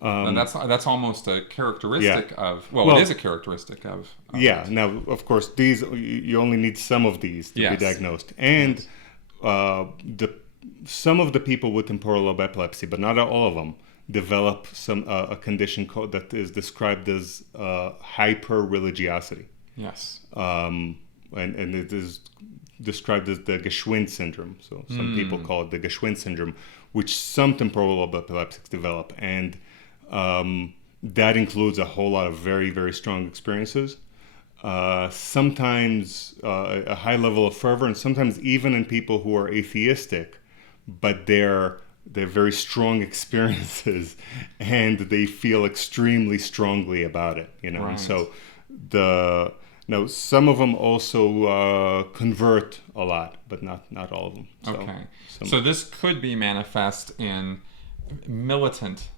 And that's almost a characteristic of, well, it is a characteristic of yeah. Now, of course, these you only need some of these to be diagnosed, and some of the people with temporal lobe epilepsy, but not all of them, develop a condition that is described as hyper-religiosity. Yes. And it is described as the Geschwind syndrome. So some people call it the Geschwind syndrome, which some temporal lobe epileptics develop, and that includes a whole lot of very, very strong experiences. Sometimes a high level of fervor, and sometimes even in people who are atheistic, but they're very strong experiences, and they feel extremely strongly about it. Right. And so some of them also convert a lot, but not all of them. Okay. So this could be manifest in militant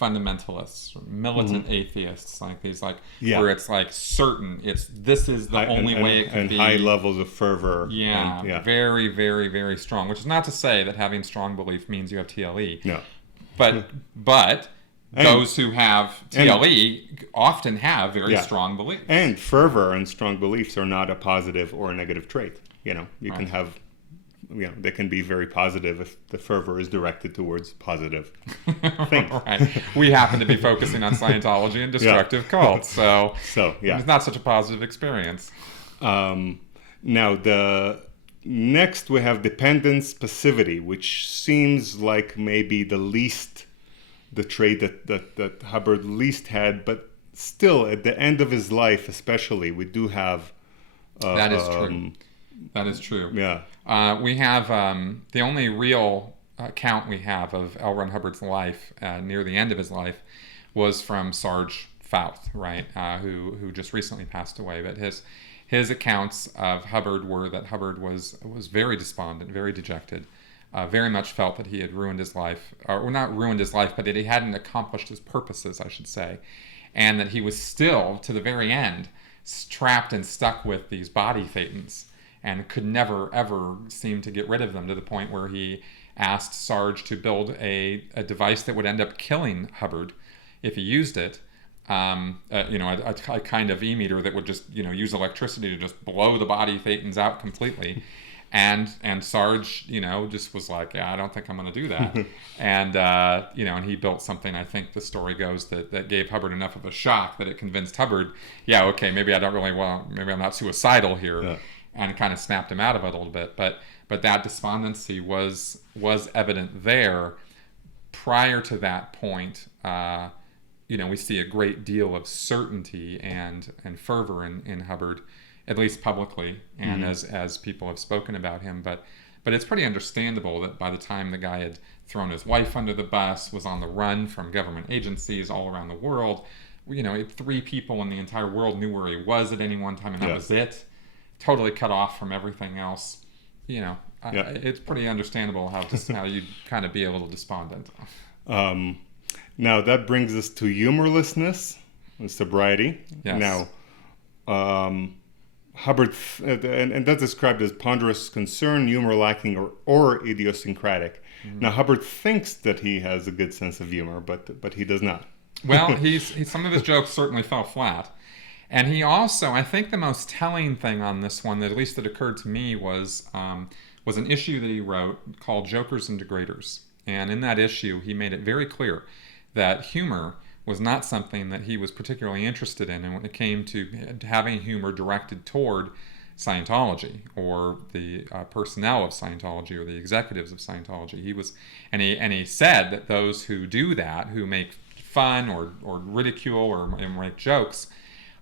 fundamentalists, or militant atheists, like these, where it's like certain this is the only way it can be. And high levels of fervor. Yeah, very, very, very strong. Which is not to say that having strong belief means you have TLE. No. But those who have TLE often have very strong beliefs. And fervor and strong beliefs are not a positive or a negative trait. You can have, they can be very positive if the fervor is directed towards positive things. Right. We happen to be focusing on Scientology and destructive cults, so it's not such a positive experience. Now, next we have dependence passivity, which seems like maybe the trait that Hubbard least had, but still, at the end of his life especially, we do have... that is true. That is true. Yeah. We have the only real account we have of L. Ron Hubbard's life near the end of his life was from Sarge Fouth, right? Who just recently passed away. But his accounts of Hubbard were that Hubbard was very despondent, very dejected, very much felt that he had ruined his life, or not ruined his life, but that he hadn't accomplished his purposes, I should say, and that he was still, to the very end, trapped and stuck with these body thetans, and could never, ever seem to get rid of them, to the point where he asked Sarge to build a device that would end up killing Hubbard if he used it. A kind of e-meter that would just, use electricity to just blow the body thetans out completely. And Sarge, just was like, yeah, I don't think I'm going to do that. And he built something, I think the story goes, that gave Hubbard enough of a shock that it convinced Hubbard, yeah, okay, maybe I don't really maybe I'm not suicidal here. Yeah. And it kind of snapped him out of it a little bit. But that despondency was evident there. Prior to that point, we see a great deal of certainty and fervor in Hubbard, at least publicly, and as people have spoken about him. But it's pretty understandable that by the time the guy had thrown his wife under the bus, was on the run from government agencies all around the world, 3 people in the entire world knew where he was at any one time, and that was it. Totally cut off from everything else. It's pretty understandable how you'd kind of be a little despondent. Now that brings us to humorlessness and sobriety. Yes. Now, Hubbard, and that's described as ponderous concern, humor lacking, or idiosyncratic. Mm-hmm. Now, Hubbard thinks that he has a good sense of humor, but he does not. Well, some of his jokes certainly fell flat. And he also, I think the most telling thing on this one, that at least that occurred to me, was an issue that he wrote called Jokers and Degraders. And in that issue, he made it very clear that humor was not something that he was particularly interested in. And when it came to having humor directed toward Scientology, or the personnel of Scientology, or the executives of Scientology, he said that those who do that, who make fun or ridicule or make jokes,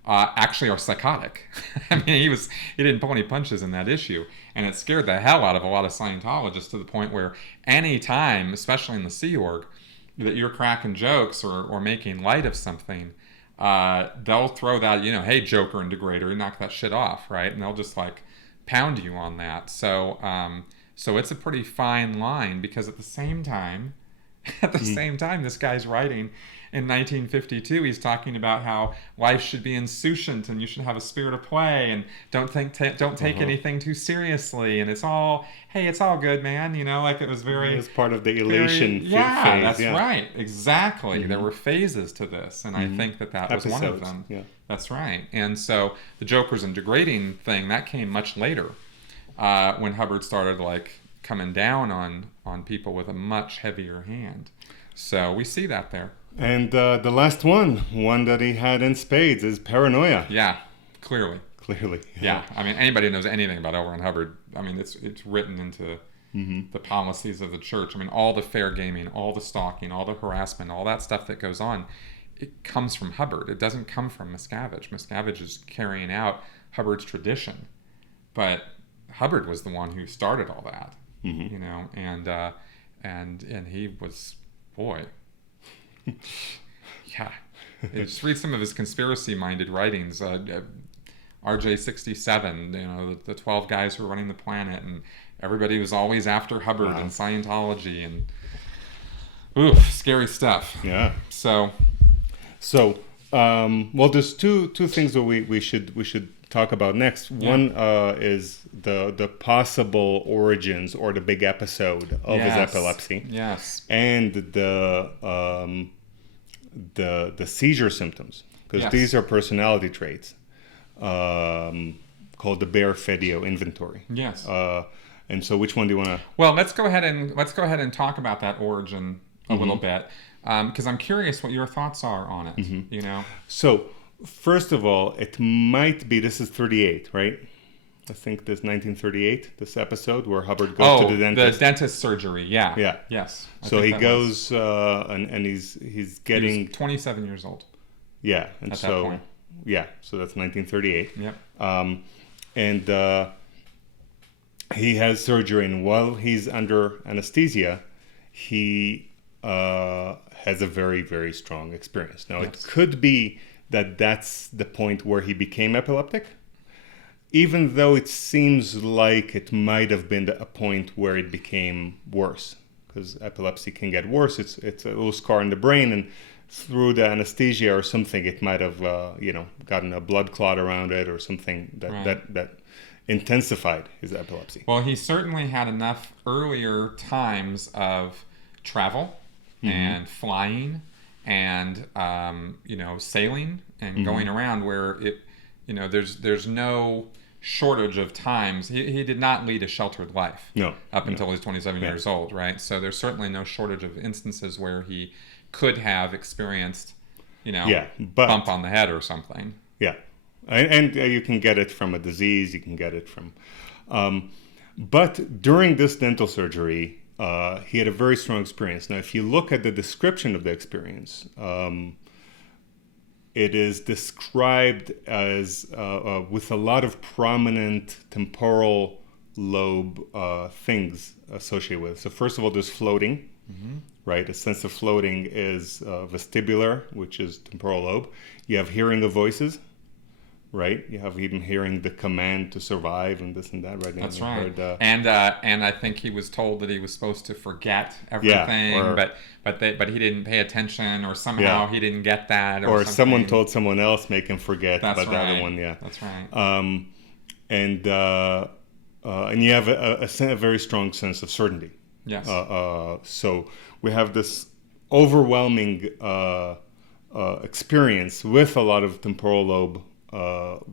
actually are psychotic. I mean, he didn't pull any punches in that issue, and it scared the hell out of a lot of Scientologists, to the point where any time, especially in the Sea Org, that you're cracking jokes or making light of something, they'll throw that, hey, joker and degrader, knock that shit off, right? And they'll just pound you on that. So it's a pretty fine line, because at the same time, this guy's writing in 1952, he's talking about how life should be insouciant and you should have a spirit of play and don't take anything too seriously. And it's all, hey, it's all good, man. Like it was very... It was part of the elation phase. That's right. Exactly. There were phases to this. And I think that was one of them. Yeah. That's right. And so the jokers and degrading thing, that came much later when Hubbard started coming down on people with a much heavier hand. So we see that there. And the last one that he had in spades is paranoia. Yeah, clearly. Yeah. I mean, anybody who knows anything about L. Ron Hubbard, I mean, it's written into the policies of the church. I mean, all the fair gaming, all the stalking, all the harassment, all that stuff that goes on, it comes from Hubbard. It doesn't come from Miscavige. Miscavige is carrying out Hubbard's tradition. But Hubbard was the one who started all that, and he was, boy, yeah. Just read some of his conspiracy-minded writings. RJ-67, the 12 guys who were running the planet, and everybody was always after Hubbard and Scientology, and scary stuff. Yeah. So, well, there's two things that we should talk about next. One is the possible origins or the big episode of his epilepsy. Yes. And the seizure symptoms, because these are personality traits called the Bear-Fedio inventory. Yes. And so, which one do you want to? Well, let's go ahead and talk about that origin a little bit, because I'm curious what your thoughts are on it. So, first of all, it might be, this is 38, right? I think this 1938, this episode where Hubbard goes to the dentist. The dentist surgery, yeah. Yeah. Yes. So he goes and he's getting... He was 27 years old. Yeah. And at that point. Yeah, so that's 1938. Yep. And he has surgery, and while he's under anesthesia, he has a very, very strong experience. Now, it could be that that's the point where he became epileptic, even though it seems like it might have been a point where it became worse, because epilepsy can get worse. It's a little scar in the brain, and through the anesthesia or something, it might have gotten a blood clot around it or something that intensified his epilepsy. Well, he certainly had enough earlier times of travel and flying and sailing and going around where there's no shortage of times. He did not lead a sheltered life until he's 27 years old, right? So there's certainly no shortage of instances where he could have experienced bump on the head or something. Yeah. And you can get it from a disease, you can get it from but during this dental surgery, he had a very strong experience. Now, if you look at the description of the experience, it is described as with a lot of prominent temporal lobe things associated with it. So first of all, there's floating, right? A sense of floating is vestibular, which is temporal lobe. You have hearing of voices, right? You have even hearing the command to survive and this and that, right? That's right. And I think he was told that he was supposed to forget everything, but he didn't pay attention, or somehow he didn't get that, or someone told someone else, make him forget about the other one. Yeah, that's right. And you have a very strong sense of certainty. Yes. So we have this overwhelming experience with a lot of temporal lobe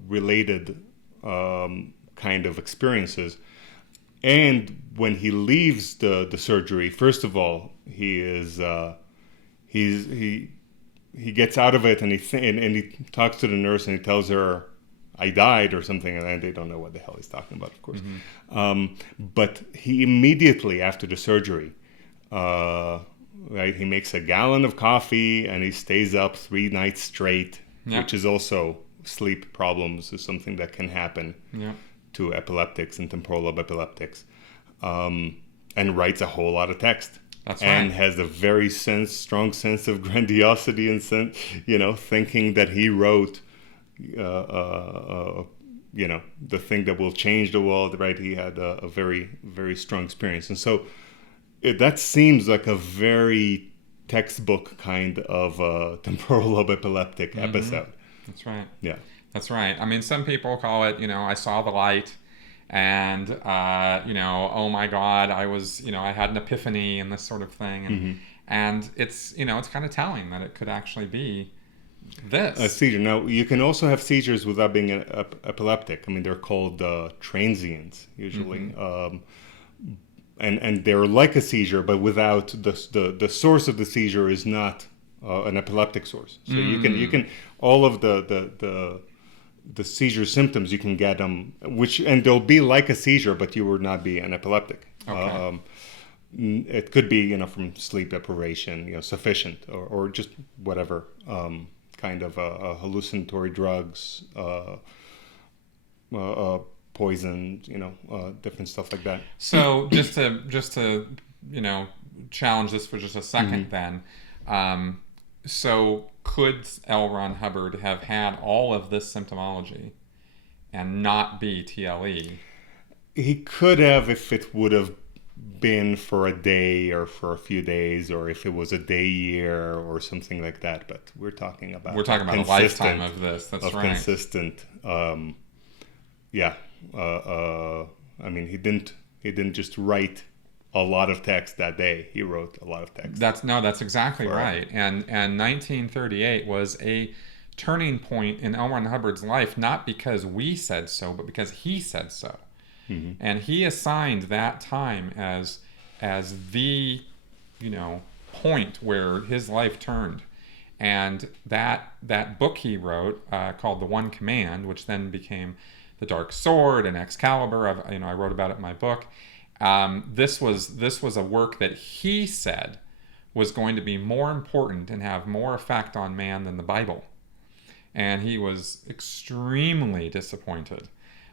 related kind of experiences. And when he leaves the surgery, first of all, he gets out of it, and he talks to the nurse, and he tells her, "I died," or something, and they don't know what the hell he's talking about, of course. But he immediately after the surgery, he makes a gallon of coffee, and he stays up 3 nights straight, which is also sleep problems is something that can happen to epileptics and temporal lobe epileptics, and writes a whole lot of text. That's and right. has a very strong sense of grandiosity and thinking that he wrote the thing that will change the world, right? He had a very, very strong experience. And so that seems like a very textbook kind of temporal lobe epileptic episode. That's right. Yeah. That's right. I mean, some people call it, I saw the light and, oh my God, I had an epiphany and this sort of thing. And it's, it's kind of telling that it could actually be this. A seizure. Now, you can also have seizures without being epileptic. I mean, they're called transients, usually. And they're like a seizure, but without the source of the seizure is not an epileptic source. So you can all of the seizure symptoms, you can get them, and they'll be like a seizure, but you would not be an epileptic. Okay. It could be, from sleep deprivation, sufficient, or just whatever kind of hallucinatory drugs, poison, different stuff like that. So just to challenge this for just a second, then. So could L. Ron Hubbard have had all of this symptomology and not be TLE? He could have if it would have been for a day or for a few days, or if it was a day year or something like that. But we're talking about a lifetime of this. That's right. Consistent. I mean, he didn't just write a lot of text that day. He wrote a lot of text. That's exactly right. And 1938 was a turning point in L. Ron Hubbard's life, not because we said so, but because he said so. And he assigned that time as the point where his life turned. And that book he wrote called The One Command, which then became The Dark Sword and Excalibur, I wrote about it in my book. This was a work that he said was going to be more important and have more effect on man than the Bible. And he was extremely disappointed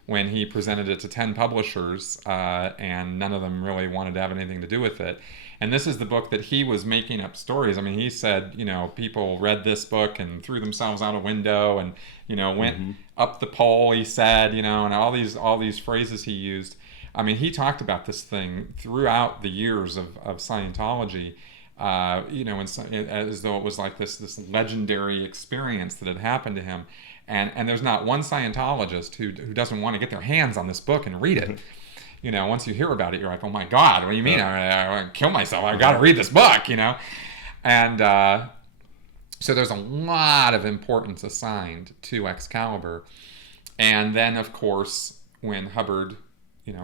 when he presented it to 10 publishers, and none of them really wanted to have anything to do with it. And this is the book that he was making up stories. I mean, he said, people read this book and threw themselves out a window and, went up the pole, he said, and all these phrases he used. I mean, he talked about this thing throughout the years of Scientology, as though it was like this legendary experience that had happened to him. And there's not one Scientologist who doesn't want to get their hands on this book and read it. Once you hear about it, you're like, oh my God, what do you mean? I want to kill myself. I've got to read this book, And so there's a lot of importance assigned to Excalibur. And then, of course, when Hubbard,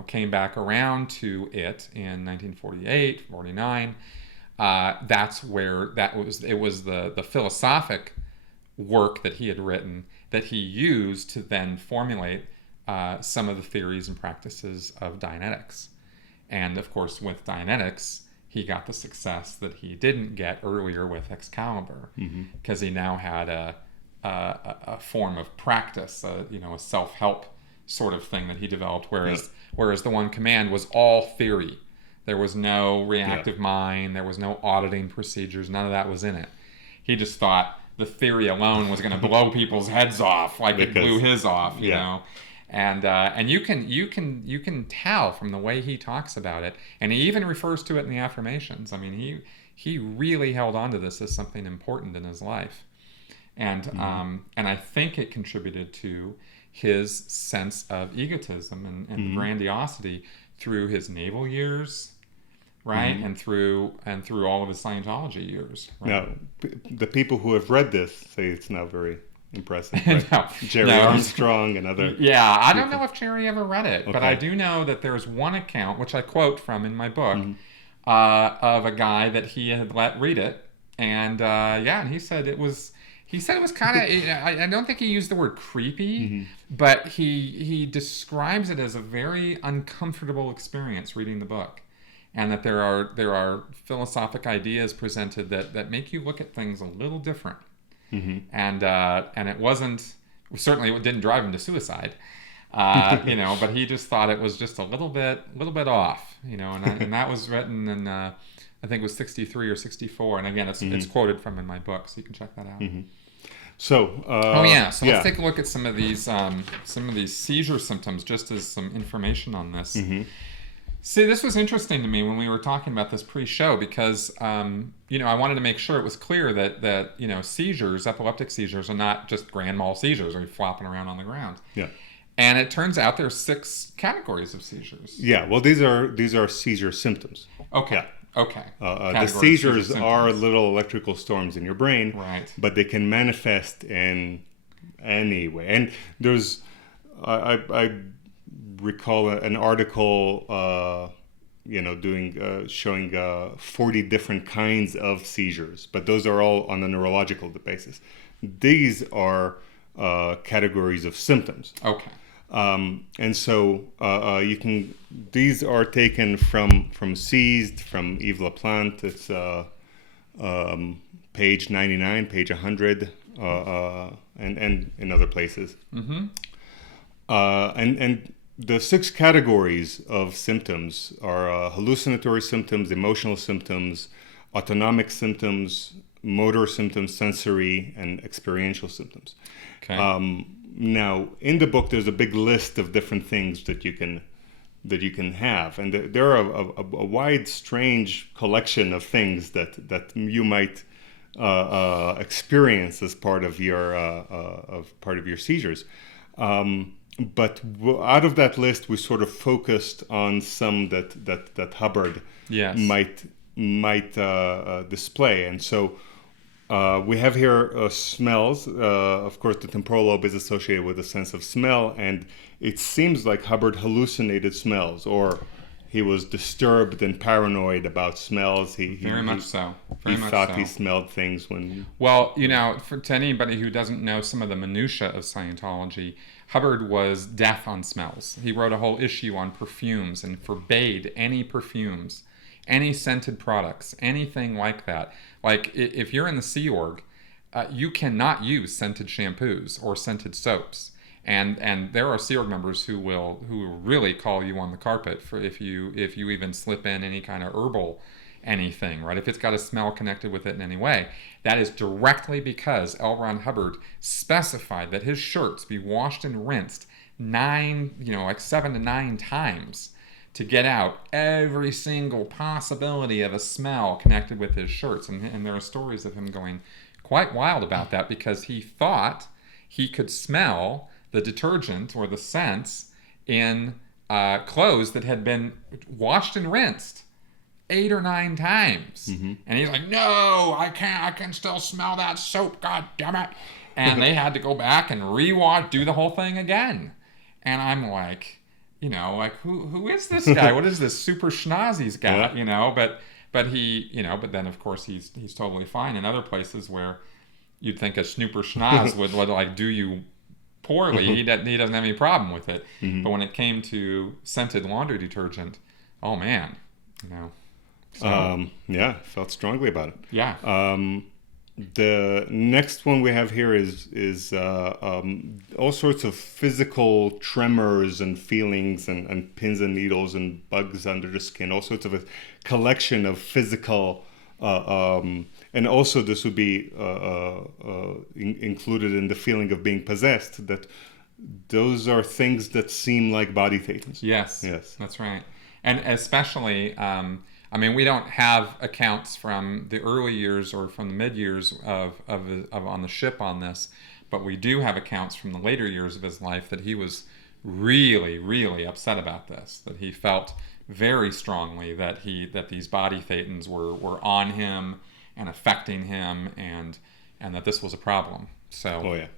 came back around to it in 1948, 49, that's where it was the philosophic work that he had written that he used to then formulate some of the theories and practices of Dianetics. And of course, with Dianetics, he got the success that he didn't get earlier with Excalibur, because he now had a form of practice, a self-help sort of thing that he developed, whereas the One Command was all theory. There was no reactive mind, there was no auditing procedures, none of that was in it. He just thought the theory alone was going to blow people's heads off like it blew his off, you know. And you can tell from the way he talks about it, and he even refers to it in the affirmations. I mean, he really held on to this as something important in his life, and I think it contributed to his sense of egotism and grandiosity through his naval years, right, and through all of his Scientology years. Right? Now, the people who have read this say it's not very impressive. Right? Jerry Armstrong and other. Yeah, I don't know if Jerry ever read it, but I do know that there's one account, which I quote from in my book, of a guy that he had let read it, and and he said it was. He said it was kind of. I don't think he used the word creepy, but he describes it as a very uncomfortable experience reading the book, and that there are philosophic ideas presented that make you look at things a little different. And it wasn't, certainly it didn't drive him to suicide, but he just thought it was just a little bit off, and that was written in, I think it was 63 or 64. And again, it's quoted from in my book, so you can check that out. So, let's take a look at some of these seizure symptoms, just as some information on this. See, this was interesting to me when we were talking about this pre-show because, I wanted to make sure it was clear that seizures, epileptic seizures, are not just grand mal seizures, or flopping around on the ground. Yeah. And it turns out there's 6 categories of seizures. Yeah. Well, these are seizure symptoms. Okay. Yeah. Okay. The seizures are little electrical storms in your brain, right? But they can manifest in any way. And there's, I recall an article, showing 40 different kinds of seizures, but those are all on a neurological basis. These are categories of symptoms. Okay. And so these are taken from Seized, from Yves Laplante. It's page 99, page 100, and in other places. Mm-hmm. And the 6 categories of symptoms are hallucinatory symptoms, emotional symptoms, autonomic symptoms, motor symptoms, sensory, and experiential symptoms. Okay. Now, in the book, there's a big list of different things that you can have, and there are a wide, strange collection of things that you might experience as part of your seizures. But out of that list, we sort of focused on some that Hubbard yes. might display, and so. We have here smells. Of course, the temporal lobe is associated with a sense of smell, and it seems like Hubbard hallucinated smells, or he was disturbed and paranoid about smells. He thought he smelled things when... Well, to anybody who doesn't know some of the minutiae of Scientology, Hubbard was deaf on smells. He wrote a whole issue on perfumes and forbade any perfumes, any scented products, anything like that. Like, if you're in the Sea Org, you cannot use scented shampoos or scented soaps. And there are Sea Org members who will really call you on the carpet for if you even slip in any kind of herbal anything, right? If it's got a smell connected with it in any way. That is directly because L. Ron Hubbard specified that his shirts be washed and rinsed 7 to 9 times to get out every single possibility of a smell connected with his shirts. And there are stories of him going quite wild about that because he thought he could smell the detergent or the scents in clothes that had been washed and rinsed 8 or 9 times. Mm-hmm. And he's like, no, I can't. I can still smell that soap, god damn it. And they had to go back and do the whole thing again. And I'm like... who is this guy? What is this super schnozzies guy? Yeah. But then of course he's totally fine in other places where you'd think a snooper schnoz would like do you poorly. He doesn't have any problem with it. Mm-hmm. But when it came to scented laundry detergent, oh man, So, felt strongly about it. Yeah. The next one we have here is all sorts of physical tremors and feelings and pins and needles and bugs under the skin, all sorts of a collection of physical, and also this would be included in the feeling of being possessed, that those are things that seem like body thetans. Yes, that's right. And especially... we don't have accounts from the early years or from the mid years of on the ship on this, but we do have accounts from the later years of his life that he was really, really upset about this. That he felt very strongly that these body thetans were on him and affecting him, and that this was a problem. So. Oh yeah.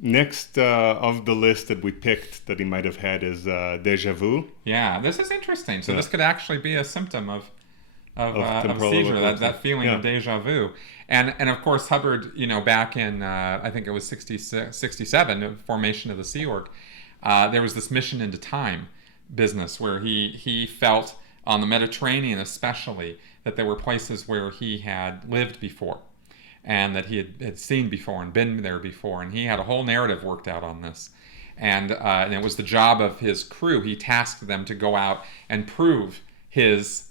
Next of the list that we picked that he might have had is déjà vu. Yeah, this is interesting. So this could actually be a symptom of seizure, that feeling of déjà vu. And of course Hubbard, back in I think it was 67, formation of the Sea Org, there was this mission into time business where he felt on the Mediterranean especially that there were places where he had lived before, and that he had seen before and been there before, and he had a whole narrative worked out on this. And it was the job of his crew. He tasked them to go out and prove his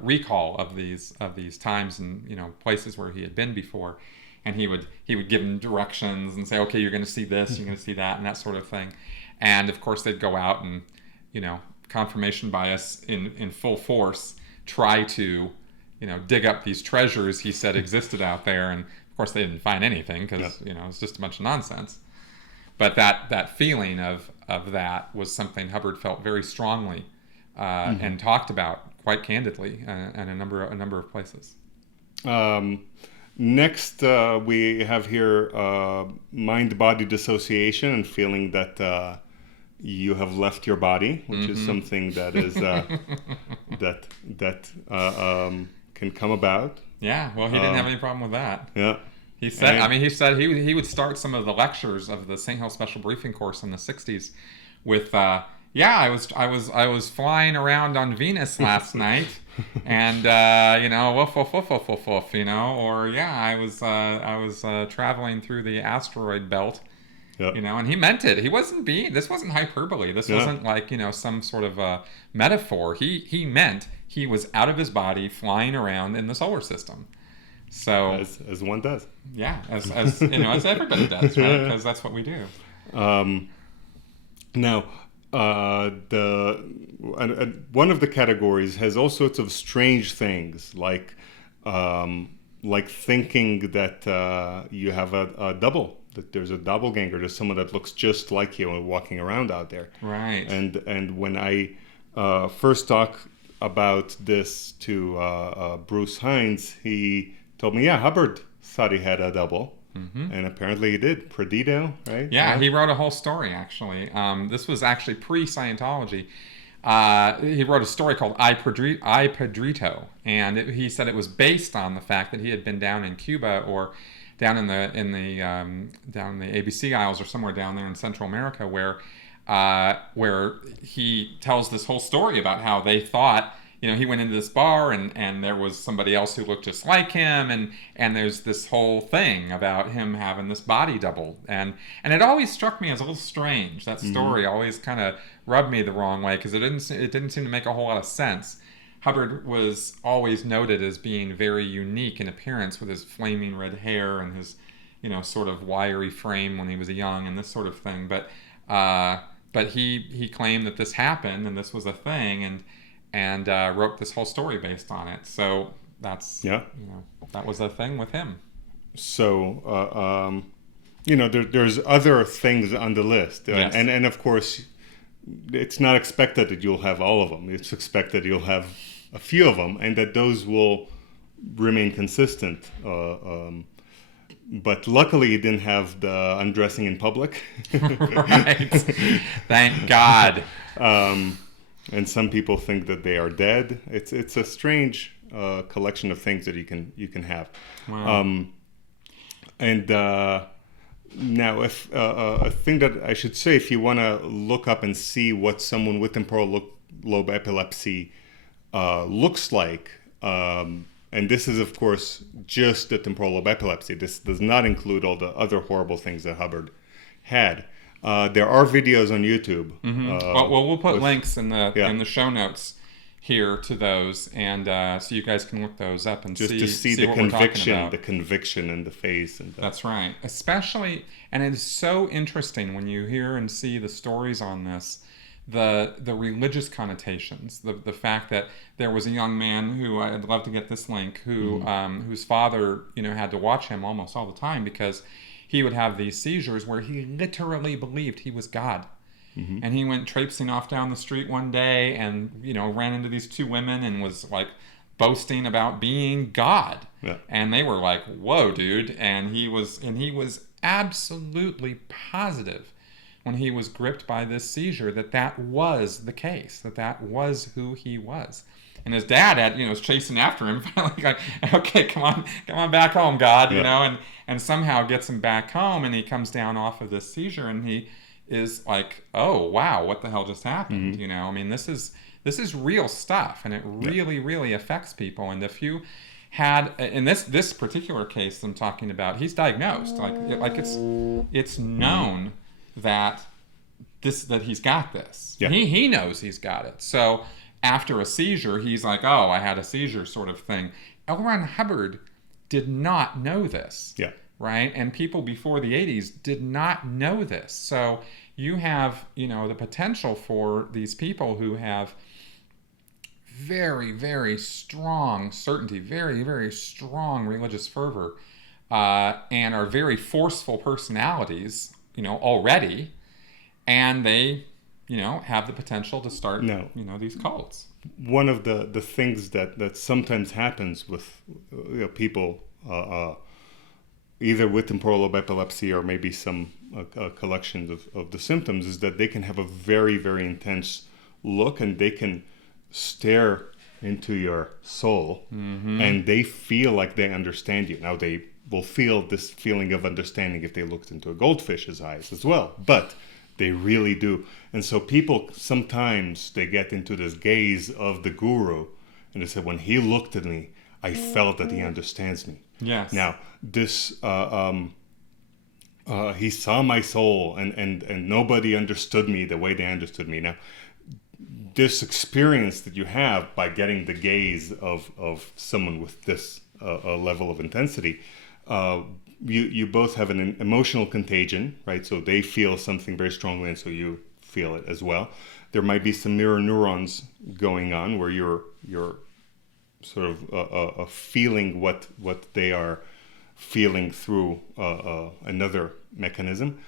recall of these times and places where he had been before. And he would give them directions and say, okay, you're going to see this, you're going to see that, and that sort of thing. And of course they'd go out and confirmation bias in full force, try to, dig up these treasures he said existed out there. And of course, they didn't find anything because, it's just a bunch of nonsense. But that feeling of that was something Hubbard felt very strongly and talked about quite candidly in a number of places. Next, we have here mind-body dissociation and feeling that you have left your body, which is something that is that can come about. Yeah, well, he didn't have any problem with that. Yeah. He said, he said he would start some of the lectures of the St. Hill Special Briefing course in the 60s with, I was flying around on Venus last night, and woof woof woof woof woof woof, or I was traveling through the asteroid belt, and he meant it. This wasn't hyperbole. This wasn't like some sort of a metaphor. He meant he was out of his body flying around in the solar system. So as one does. Yeah, as everybody does, right? Because that's what we do. Now, one of the categories has all sorts of strange things, like thinking that you have a double, that there's a doppelganger, there's someone that looks just like you and walking around out there. Right. And when I first talked about this to Bruce Hines, he told me, Hubbard thought he had a double. And apparently he did. Perdido, right? Yeah, he wrote a whole story, actually. This was actually pre-Scientology. He wrote a story called I Pedrito, and he said it was based on the fact that he had been down in Cuba or down in the ABC Isles or somewhere down there in Central America, where he tells this whole story about how they thought, he went into this bar and there was somebody else who looked just like him, and there's this whole thing about him having this body double, and it always struck me as a little strange. That story always kind of rubbed me the wrong way because it didn't seem to make a whole lot of sense. Hubbard was always noted as being very unique in appearance with his flaming red hair and his sort of wiry frame when he was young and this sort of thing, but he claimed that this happened and this was a thing, and wrote this whole story based on it. So that's that was a thing with him. So there's other things on the list, yes. and of course, it's not expected that you'll have all of them. It's expected you'll have a few of them, and that those will remain consistent. But luckily, he didn't have the undressing in public. Right. Thank God. And some people think that they are dead. It's a strange collection of things that you can have. Wow. Now, if a thing that I should say, if you want to look up and see what someone with temporal lobe epilepsy looks like, and this is, of course, just the temporal lobe epilepsy. This does not include all the other horrible things that Hubbard had. There are videos on YouTube. We'll put links in the show notes here to those, and so you guys can look those up and just to see the conviction in the face. That's right. Especially, and it is so interesting when you hear and see the stories on this, the religious connotations, the fact that there was a young man who, I'd love to get this link, who whose father had to watch him almost all the time because he would have these seizures where he literally believed he was God. And he went traipsing off down the street one day and, ran into these two women and was like boasting about being God. Yeah. And they were like, whoa, dude. And he was absolutely positive when he was gripped by this seizure that was the case, that was who he was. And his dad was chasing after him, finally like, okay, come on back home, God, and somehow gets him back home, and he comes down off of this seizure, and he is like, oh wow, what the hell just happened? I mean, this is real stuff, and it really, really affects people. And if you had, in this particular case I'm talking about, he's diagnosed, it's known that he's got this. Yeah. He knows he's got it. So after a seizure, he's like, oh, I had a seizure sort of thing. L. Ron Hubbard did not know this. Yeah. right? And people before the 80s did not know this. So you have, the potential for these people who have very, very strong certainty, very, very strong religious fervor, and are very forceful personalities, already, and they, have the potential to start, No. These cults. One of the things that sometimes happens with people, either with temporal lobe epilepsy or maybe some collections of the symptoms, is that they can have a very, very intense look, and they can stare into your soul, and they feel like they understand you. Now, they will feel this feeling of understanding if they looked into a goldfish's eyes as well, but they really do. And so people, sometimes they get into this gaze of the guru, and they say, when he looked at me, I felt that he understands me. Yes. Now, this he saw my soul, and nobody understood me the way they understood me. Now, this experience that you have by getting the gaze of someone with this level of intensity, you both have an emotional contagion, right? So they feel something very strongly, and so you feel it as well. There might be some mirror neurons going on where you're sort of feeling what they are feeling through another mechanism.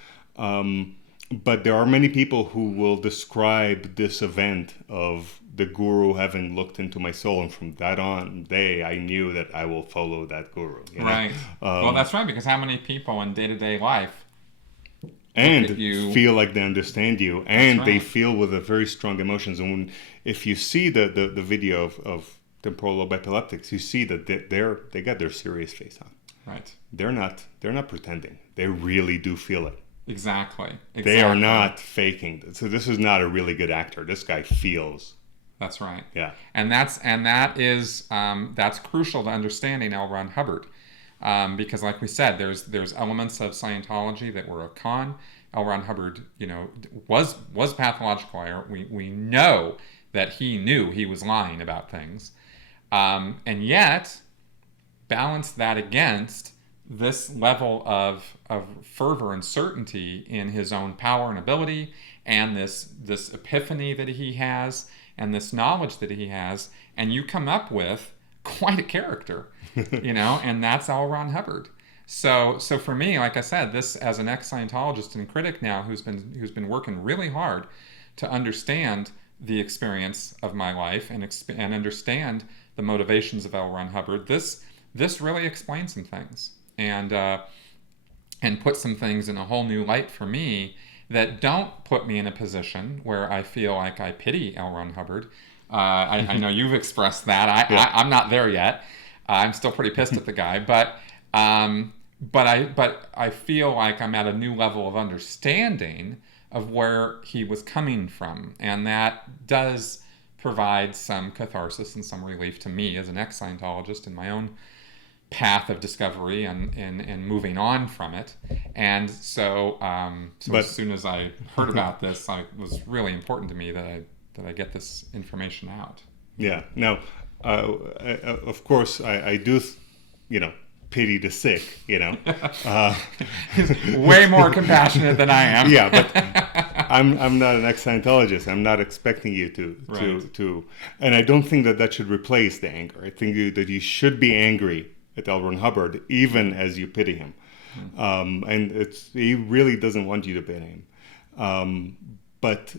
But there are many people who will describe this event of the guru having looked into my soul, and from that on I knew that I will follow that guru. Right. Well, that's right, because how many people in day-to-day life and feel like they understand you, and they right. feel with a very strong emotions. And if you see the video of temporal lobe epileptics, you see that they got their serious face on. Right. They're not pretending. They really do feel it. Exactly. They are not faking. So this is not a really good actor. This guy feels. That's right. Yeah. And that is crucial to understanding L. Ron Hubbard, because, like we said, there's elements of Scientology that were a con. L. Ron Hubbard, was pathological. We know that he knew he was lying about things, and yet balance that against this level of fervor and certainty in his own power and ability, and this epiphany that he has, and this knowledge that he has, and you come up with quite a character, and that's L. Ron Hubbard. So for me, like I said, this, as an ex-Scientologist and critic now who's been working really hard to understand the experience of my life and understand the motivations of L. Ron Hubbard, this really explains some things, and put some things in a whole new light for me that don't put me in a position where I feel like I pity L. Ron Hubbard. I know you've expressed that. I'm not there yet. I'm still pretty pissed at the guy, but I feel like I'm at a new level of understanding of where he was coming from, and that does provide some catharsis and some relief to me as an ex-Scientologist in my own path of discovery and moving on from it. And so as soon as I heard about this, it was really important to me that I get this information out. Yeah. Now, of course, I do, pity the sick. Way more compassionate than I am. Yeah, but I'm not an ex-Scientologist. I'm not expecting you to, and I don't think that should replace the anger. I think that you should be angry at L. Ron Hubbard, even as you pity him. And he really doesn't want you to pity him. But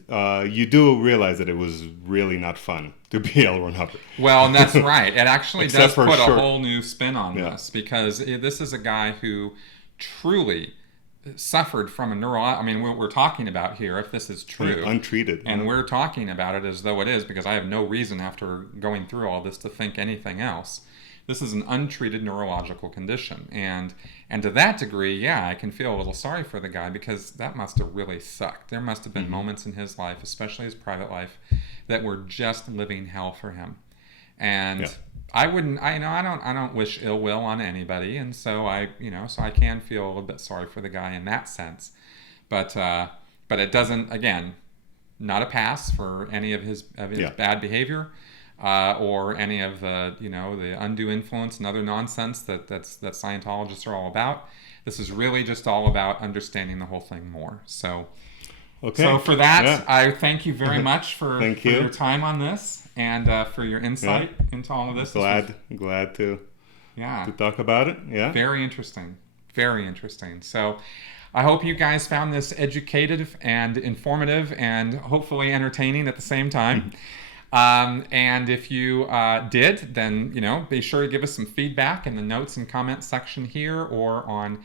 you do realize that it was really not fun to be L. Ron Hubbard. Well, and that's right. It actually does put a short whole new spin on this, because this is a guy who truly suffered from a what we're talking about here, if this is true, untreated, and we're talking about it as though it is, because I have no reason after going through all this to think anything else. This is an untreated neurological condition, and to that degree, I can feel a little sorry for the guy, because that must have really sucked. There must have been moments in his life, especially his private life, that were just living hell for him. And I don't wish ill will on anybody, and so I can feel a little bit sorry for the guy in that sense. But it doesn't, again, not a pass for any of his bad behavior. Or any of the the undue influence and other nonsense that Scientologists are all about. This is really just all about understanding the whole thing more. So, Okay. so for that, I thank you very much for your time on this and for your insight into all of this. Glad to talk about it. Yeah. Very interesting. Very interesting. So I hope you guys found this educative and informative and hopefully entertaining at the same time. And if you did, then, be sure to give us some feedback in the notes and comments section here, or on,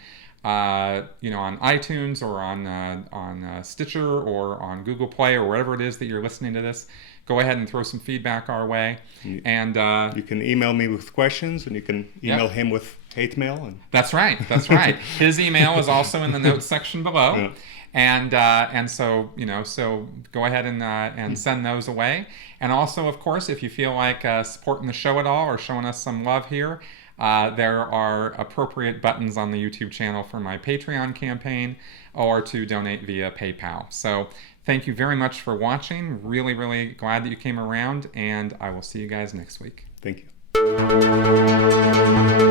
on iTunes, or on Stitcher, or on Google Play, or wherever it is that you're listening to this. Go ahead and throw some feedback our way. And you can email me with questions, and you can email him with hate mail. And That's right. His email is also in the notes section below. Yeah. And so, so go ahead and send those away. And also, of course, if you feel like supporting the show at all or showing us some love here, there are appropriate buttons on the YouTube channel for my Patreon campaign, or to donate via PayPal. So thank you very much for watching. Really, really glad that you came around, and I will see you guys next week. Thank you.